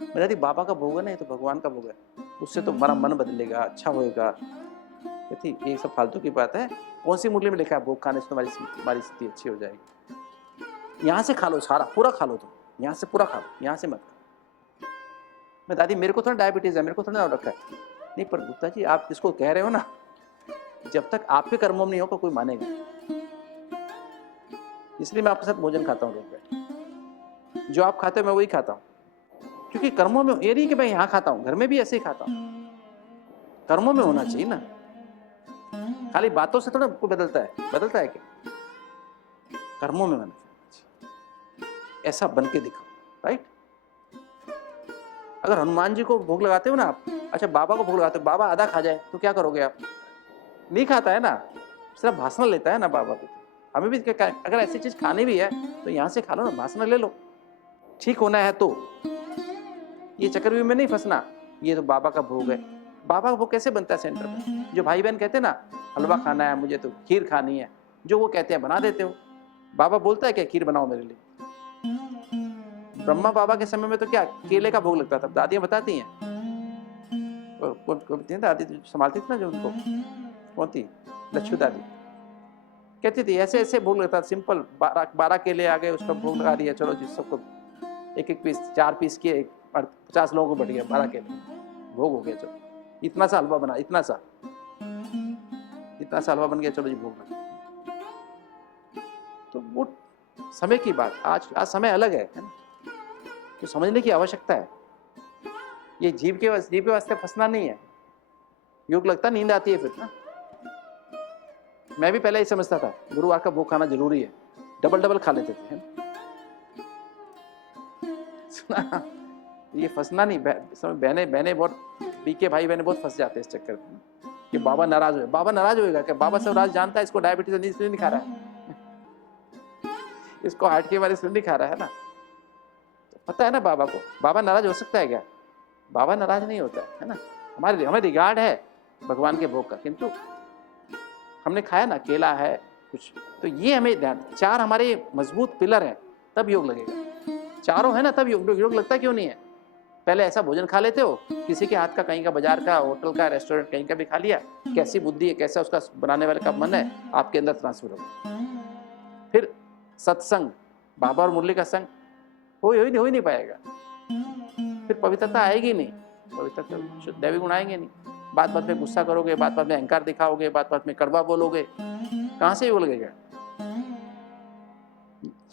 मैं कहती बाबा का भोग है ना, ये तो भगवान का भोग है, उससे तो हमारा मन बदलेगा, अच्छा होएगा। कहती ये सब फालतू की बात है। कौन सी मुरली में लिखा है भोग खाने से तुम्हारी स्थिति अच्छी हो जाएगी? यहाँ से खा लो, सारा पूरा खा लो तुम, यहाँ से पूरा खा लो, यहाँ से मत खा। मैं दादी मेरे को थोड़ा डायबिटीज है, मेरे को थोड़ा रखा है। नहीं पर गुप्ता जी आप इसको कह रहे हो ना, जब तक आपके कर्मों में नहीं होगा कोई मानेगा। इसलिए मैं आपके साथ भोजन खाता हूँ रोज बैठ। जो आप खाते हो मैं वही खाता हूँ, क्योंकि कर्मों में ये नहीं कि मैं यहाँ खाता हूँ, घर में भी ऐसे ही खाता हूँ। कर्मों में होना चाहिए ना, खाली बातों से थोड़ा कोई बदलता है क्या? कर्मों में होना चाहिए, ऐसा बन के दिखाओ, राइट। अगर हनुमान जी को भोग लगाते हो ना आप, अच्छा बाबा को भोग लगाते हो, बाबा आधा खा जाए तो क्या करोगे आप? नहीं खाता है ना, सिर्फ भाषण लेता है ना बाबा को। हमें भी अगर ऐसी चीज खानी भी है तो यहाँ से खा लो ना, भाषण ले लो। ठीक होना है तो ये चक्रव्यूह में नहीं फंसना। ये तो बाबा का भोग है। बाबा का भोग कैसे बनता है सेंटर में? जो भाई बहन कहते हैं ना हलवा खाना है, मुझे तो खीर खानी है, जो वो कहते हैं बना देते हो। बाबा बोलता है क्या खीर बनाओ मेरे लिए? ब्रह्मा बाबा के समय में तो क्या केले का भोग लगता था, दादियां बताती हैं। दादी संभालती थी ना जो उनको, कौन थी? लच्छू दादी कहती थी ऐसे ऐसे भोग लगता था, सिंपल 12 केले आ गए, उसका भोग लगा दिया, चलो जी सबको 1-1 पीस, 4 पीस किए, 50 लोगों को बट गया, 12 केले भोग हो गया। चलो इतना सा हलवा बना, इतना सा हलवा बन गया, चलो जी भोग लगा। तो वो समय की बात, आज समय अलग है ना, तो समझने की आवश्यकता है। ये जीव के वास्ते फंसना नहीं है। योग लगता नींद आती है फिर ना। मैं भी पहले ही समझता था गुरुवार का भोग खाना जरूरी है, डबल खा लेते थे। सुना, ये फंसना नहीं। बहने बहुत, बीके भाई बहने बहुत फंस जाते हैं इस चक्कर में कि बाबा नाराज हुए। बाबा नाराज होएगा क्या? बाबा सब राज जानता है, इसको डायबिटीज इसलिए नहीं खा रहा है, इसको हार्ट की बीमारी इसलिए नहीं खा रहा है ना। तो पता है ना बाबा को, बाबा नाराज हो सकता है क्या? बाबा नाराज नहीं होता है ना। हमें रिगार्ड है भगवान के भोग का, किंतु हमने खाया ना, केला है कुछ, तो ये हमें ध्यान। 4 हमारे मजबूत पिलर हैं, तब योग लगेगा। चारों है ना, तब योग लगता क्यों नहीं है? पहले ऐसा भोजन खा लेते हो किसी के हाथ का, कहीं का, बाजार का, होटल का, रेस्टोरेंट कहीं का भी खा लिया, कैसी बुद्धि है, कैसा उसका बनाने वाले का मन है, आपके अंदर ट्रांसफर होगा। फिर सत्संग, बाबा और मुरली का संग हो ही नहीं पाएगा। फिर पवित्रता आएगी नहीं, पवित्रता दैवी गुण आएंगे नहीं। बात में गुस्सा करोगे, बात में अहंकार दिखाओगे, बात में कड़वा बोलोगे, कहां से योग लगेगा?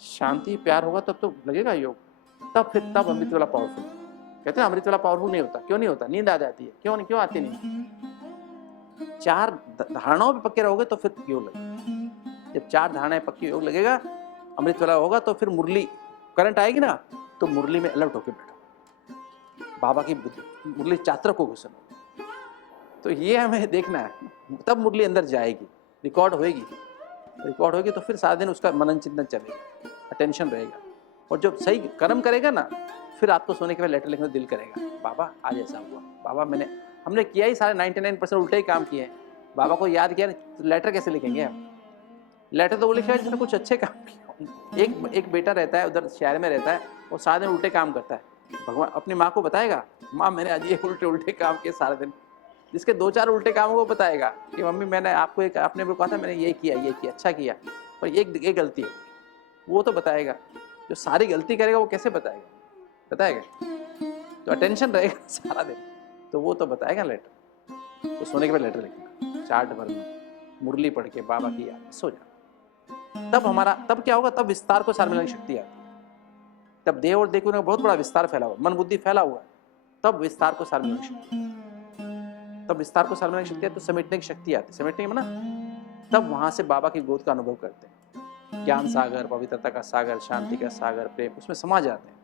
शांति प्यार होगा तब तो लगेगा योग। तब अमृत वाला पावरफुल। कहते हैं अमृत वाला पावरफुल नहीं होता। क्यों नहीं होता? नींद आ जाती है। क्यों आती नहीं? 4 धारणाओं पे पक्के रहोगे तो फिर योग लगेगा। जब 4 धारणाएं पक्की योग लगेगा, अमृत वाला होगा, तो फिर मुरली करंट आएगी ना, तो मुरली में अलर्ट होकर बैठो, बाबा की मुरली चात्र को घुसनो। तो ये हमें देखना है, तब मुरली अंदर जाएगी, रिकॉर्ड होगी तो फिर सारा दिन उसका मनन चिंतन चलेगा, अटेंशन रहेगा। और जब सही कर्म करेगा ना, फिर रात को सोने के बाद लेटर लिखने दिल करेगा, बाबा आज ऐसा हुआ, बाबा हमने किया ही सारे 99% उल्टे ही काम किए हैं, बाबा को याद किया तो लेटर कैसे लिखेंगे हम? लेटर तो वो लिखेगा जिसने कुछ अच्छे काम किए। एक बेटा रहता है उधर शहर में रहता है, वो सारे दिन उल्टे काम करता है, भगवान अपनी माँ को बताएगा, माँ मैंने आज ये उल्टे काम किए सारे दिन। जिसके 2-4 उल्टे काम वो बताएगा कि मम्मी मैंने आपको आपने कहा था मैंने ये किया अच्छा किया, पर एक गलती है, वो तो बताएगा। जो सारी गलती करेगा वो कैसे बताएगा? तो अटेंशन रहेगा सारा दिन, तो वो तो बताएगा लेटर। तो सोने के बाद लेटर लिखना, चार्ट भरना, मुरली पढ़ के बाबा की याद सो जाना। तब क्या होगा? तब विस्तार को सार मिलने की शक्ति आती है। तब देह और देखने का बहुत बड़ा विस्तार फैला हुआ, मन बुद्धि फैला हुआ है, तब विस्तार को सार मिलने की शक्ति, तब विस्तार को सार मिलने की शक्ति है, तो समेटने की शक्ति आती है। समेटने में ना, तब वहां से बाबा की गोद का अनुभव करते हैं। ज्ञान सागर, पवित्रता का सागर, शांति का सागर, प्रेम, उसमें समा जाते हैं।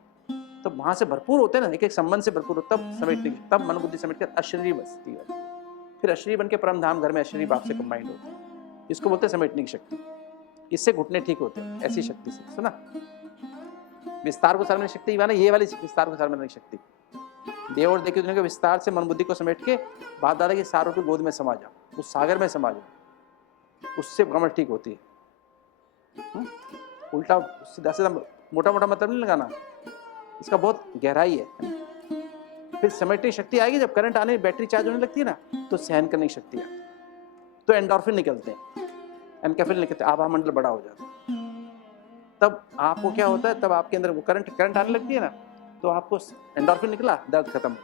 तब वहां से भरपूर होते हैं ना, एक संबंध से भरपूर, तब समेटने की, तब मन बुद्धि समेट कर अशरीरी बसती है। फिर अशरीरी बन के परम धाम घर में अशरीरी बाप से कंबाइंड होते हैं। इसको बोलते हैं समेटने की शक्ति। इससे घुटने ठीक होते हैं, ऐसी शक्ति से। सुना? विस्तार को सारने की शक्ति ये वाली विस्तार को सारने की शक्ति। देव और देखी दुनिया के विस्तार से मन बुद्धि को समेट के बाप दादा के सारों की गोद में समा जाओ, उस सागर में समा जाओ, उससे कमर ठीक होती है। उल्टा सीधा मोटा मतलब नहीं लगाना, इसका बहुत गहराई है। फिर समेटने की शक्ति आएगी जब करंट आने, बैटरी चार्ज होने लगती है ना, तो सहन करने की शक्ति आती है, तो एंडोर्फिन निकलते हैं, एनकेफिन निकलते हैं, आभा मंडल बड़ा हो जाता है। तब आपको क्या होता है? तब आपके अंदर वो करंट आने लगती है ना, तो आपको एंडोर्फिन निकला, दर्द खत्म,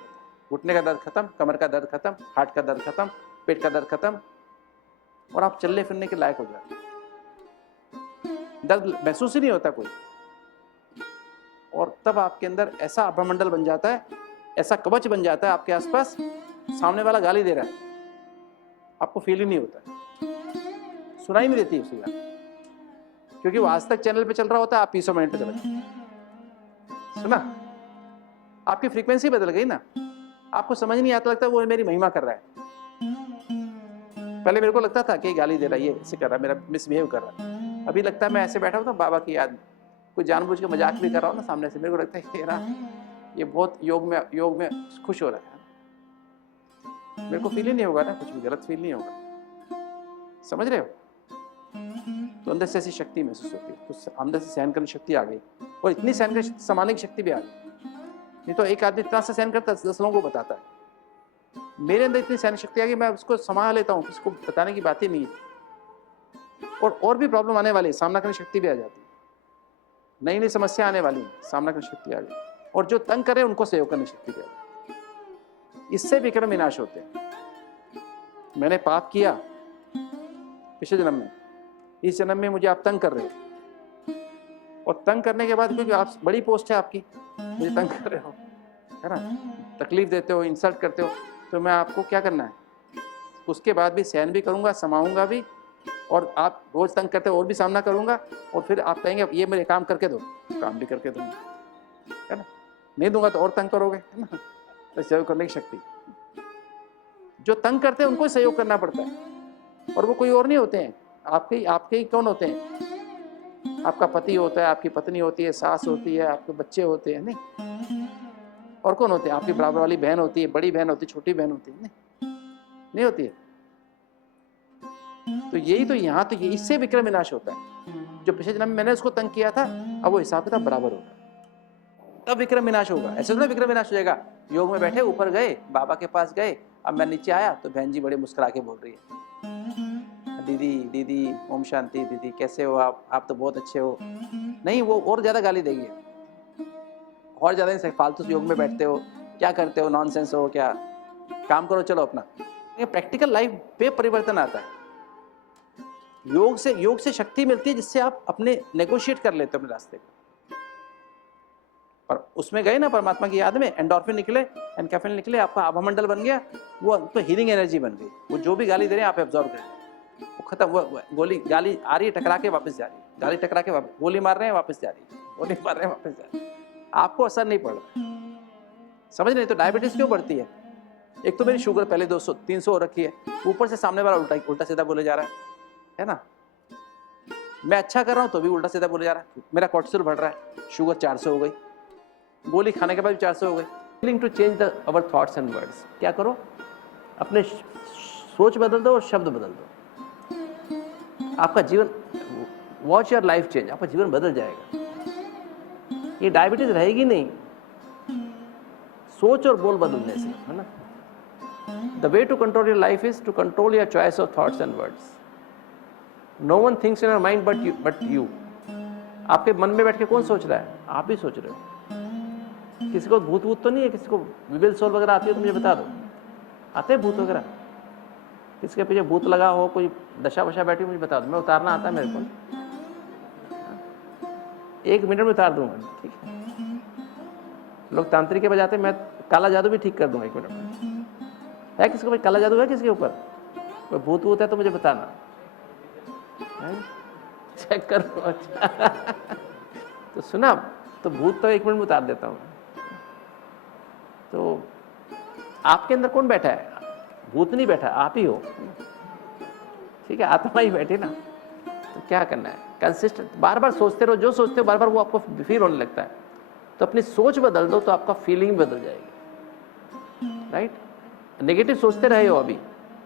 घुटने का दर्द खत्म, कमर का दर्द खत्म, हार्ट का दर्द खत्म, पेट का दर्द खत्म, और आप चलने फिरने के लायक हो जाते हैं। दर्द महसूस ही नहीं होता कोई। और तब आपके अंदर ऐसा आभामंडल बन जाता है, ऐसा कवच बन जाता है आपके आसपास, सामने वाला गाली दे रहा है, आपको फील ही नहीं होता, सुनाई नहीं देती उसी बात, क्योंकि वो आज तक चैनल पे चल रहा होता है, आप 300 मिनट पे चले जाते। सुना? आपकी फ्रीक्वेंसी बदल गई ना, आपको समझ नहीं आता, लगता है वो मेरी महिमा कर रहा है। पहले मेरे को लगता था कि गाली दे रहा है, ये ऐसे कर रहा है, मेरा मिसबिहेव कर रहा है। अभी लगता है मैं ऐसे बैठा हूँ बाबा की याद में, कोई जानबूझ के मजाक भी कर रहा हूँ ना सामने से, मेरे को लगता है ये बहुत योग में खुश हो रहा है। मेरे को फील ही नहीं होगा ना, कुछ भी गलत फील नहीं होगा। समझ रहे हो? तो अंदर से ऐसी शक्ति महसूस होती है, तो अंदर से सहन करने की शक्ति आ गई, और इतनी सहन करने समाने की शक्ति भी आ गई। नहीं तो एक आदमी इतना सा सहन करता है, 10 लोगों को बताता है। मेरे अंदर इतनी सहन शक्ति आ गई, मैं उसको संभाल लेता हूँ, किसको बताने की बात ही नहीं है। और भी प्रॉब्लम आने वाली है, सामना करने की शक्ति भी आ जाती है। नई समस्या आने वाली, सामना करने की शक्ति आ गई। और जो तंग करे उनको सहयोग करने की शक्ति भी आ गई। इससे विक्रम विनाश होते हैं। मैंने पाप किया पिछले जन्म में, इस जन्म में मुझे आप तंग कर रहे हो, और तंग करने के बाद क्योंकि आप बड़ी पोस्ट है आपकी, मुझे तंग कर रहे हो, है ना, तकलीफ देते हो, इंसल्ट करते हो, तो मैं आपको क्या करना है, उसके बाद भी सहन भी करूंगा, समाऊंगा भी, और आप रोज तंग करते हो और भी सामना करूंगा, और फिर आप कहेंगे ये मेरे काम करके दो, काम भी करके दूंगा, है ना, नहीं दूंगा तो और तंग करोगे, है ना। तो सहयोग करने की शक्ति, जो तंग करते हैं उनको सहयोग करना पड़ता है, और वो कोई और नहीं होते हैं, आपके ही कौन होते हैं? आपका पति होता है, आपकी पत्नी होती है, सास होती है, आपके बच्चे होते हैं, नहीं, और कौन होते हैं? आपकी बराबर वाली बहन होती है, बड़ी बहन होती है, छोटी बहन होती है, नहीं होती है। तो यही तो यहाँ तो इससे विक्रम विनाश होता है। जो पिछले जन्म में मैंने उसको तंग किया था, अब वो हिसाब किताब बराबर होगा, तब विक्रम विनाश होगा। ऐसे तो विक्रम विनाश हो जाएगा, योग में बैठे, ऊपर गए, बाबा के पास गए, अब मैं नीचे आया तो बहन जी बड़े मुस्कुरा के बोल रही है, दीदी ओम शांति, दीदी कैसे हो आप तो बहुत अच्छे हो। नहीं, वो और ज्यादा गाली देगी, और ज्यादा नहीं, फालतू योग में बैठते हो, क्या करते हो, नॉनसेंस हो, क्या काम करो, चलो अपना। ये प्रैक्टिकल लाइफ पे परिवर्तन आता है। योग से शक्ति मिलती है, जिससे आप अपने नेगोशिएट कर लेते हो अपने रास्ते को। पर उसमें गए ना परमात्मा की याद में, एंडोर्फिन निकले, एनकेफिन निकले, आपका आभामंडल बन गया, वो तो हीलिंग एनर्जी बन गई। वो जो भी गाली दे रहे हैं आप एब्जॉर्ब कर रहे हैं, वो खत्म। वो गाली आ रही है, टकरा के वापस जा रही है, गाली टकरा के वापस, गोली मार रहे हैं वापस जा रही है, गोली मार रहे हैं वापस जा रही है, आपको असर नहीं पड़ रहा। समझ नहीं? तो डायबिटीज क्यों बढ़ती है? एक तो मेरी शुगर पहले 200-300 हो रखी है, ऊपर से सामने वाला उल्टा सीधा बोले जा रहा है ना। मैं अच्छा कर रहा हूं तो भी उल्टा सीधा बोले जा रहा है, मेरा कोर्टिसोल बढ़ रहा है, शुगर 400 हो गई, गोली खाने के बाद भी 400 हो गए। Willing to change the our thoughts and words. क्या करो, अपने सोच बदल दो और शब्द बदल दो। आपका जीवन, वॉच योर लाइफ चेंज, आपका जीवन बदल जाएगा। ये डायबिटीज रहेगी नहीं सोच और बोल बदलने से, है ना। The way to control your life is to control your choice of thoughts and words. No one thinks in your mind but you. आपके मन में बैठ के कौन सोच रहा है? आप ही सोच रहे हो। किसी को भूत तो नहीं है, किसी को विविल सोल वगैरह आती है तो मुझे बता दो, आते हैं भूत वगैरह? किसके पीछे भूत लगा हो, कोई दशा वशा बैठी, मुझे बता दो, मैं उतारना आता है मेरे को। 1 मिनट में उतार दूंगा, ठीक है। लोग तांत्रिक के बजाते, मैं काला जादू भी ठीक कर दूंगा 1 मिनट में। है किसी को भाई काला जादू है किसके ऊपर? कोई भूत वूत है तो मुझे बताना, चेक करो। अच्छा तो सुना, तो भूत तो 1 मिनट में उतार देता हूँ। तो आपके अंदर कौन बैठा है? भूत नहीं बैठा, आप ही हो, ठीक है, आत्मा ही बैठी ना। तो क्या करना है, कंसिस्टेंट बार बार सोचते रहो, जो सोचते हो बार बार वो आपको फील होने लगता है। तो अपनी सोच बदल दो तो आपका फीलिंग बदल जाएगी, राइट। नेगेटिव सोचते रहे हो, अभी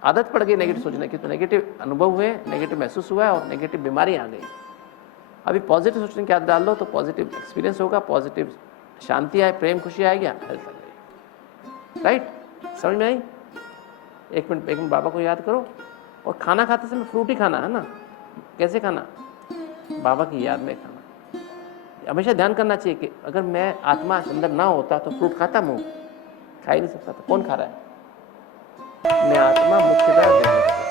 आदत पड़ गई नेगेटिव सोचने की, तो नेगेटिव अनुभव हुए, नेगेटिव महसूस हुआ और नेगेटिव बीमारी आ गई। अभी पॉजिटिव सोचने की आदत डाल लो तो पॉजिटिव एक्सपीरियंस होगा, पॉजिटिव शांति आए, प्रेम खुशी आएगी, हेल्थ आ जाएगी, राइट। समझ में आई? 1 मिनट बाबा को याद करो। और खाना खाते समय फ्रूट ही खाना है ना। कैसे खाना? बाबा की याद में खाना। हमेशा ध्यान करना चाहिए कि अगर मैं आत्मा अंदर ना होता तो फ्रूट खाता, मुंह खा ही नहीं सकता था। कौन खा रहा है? मैं आत्मा मुख्यतः ध्यान।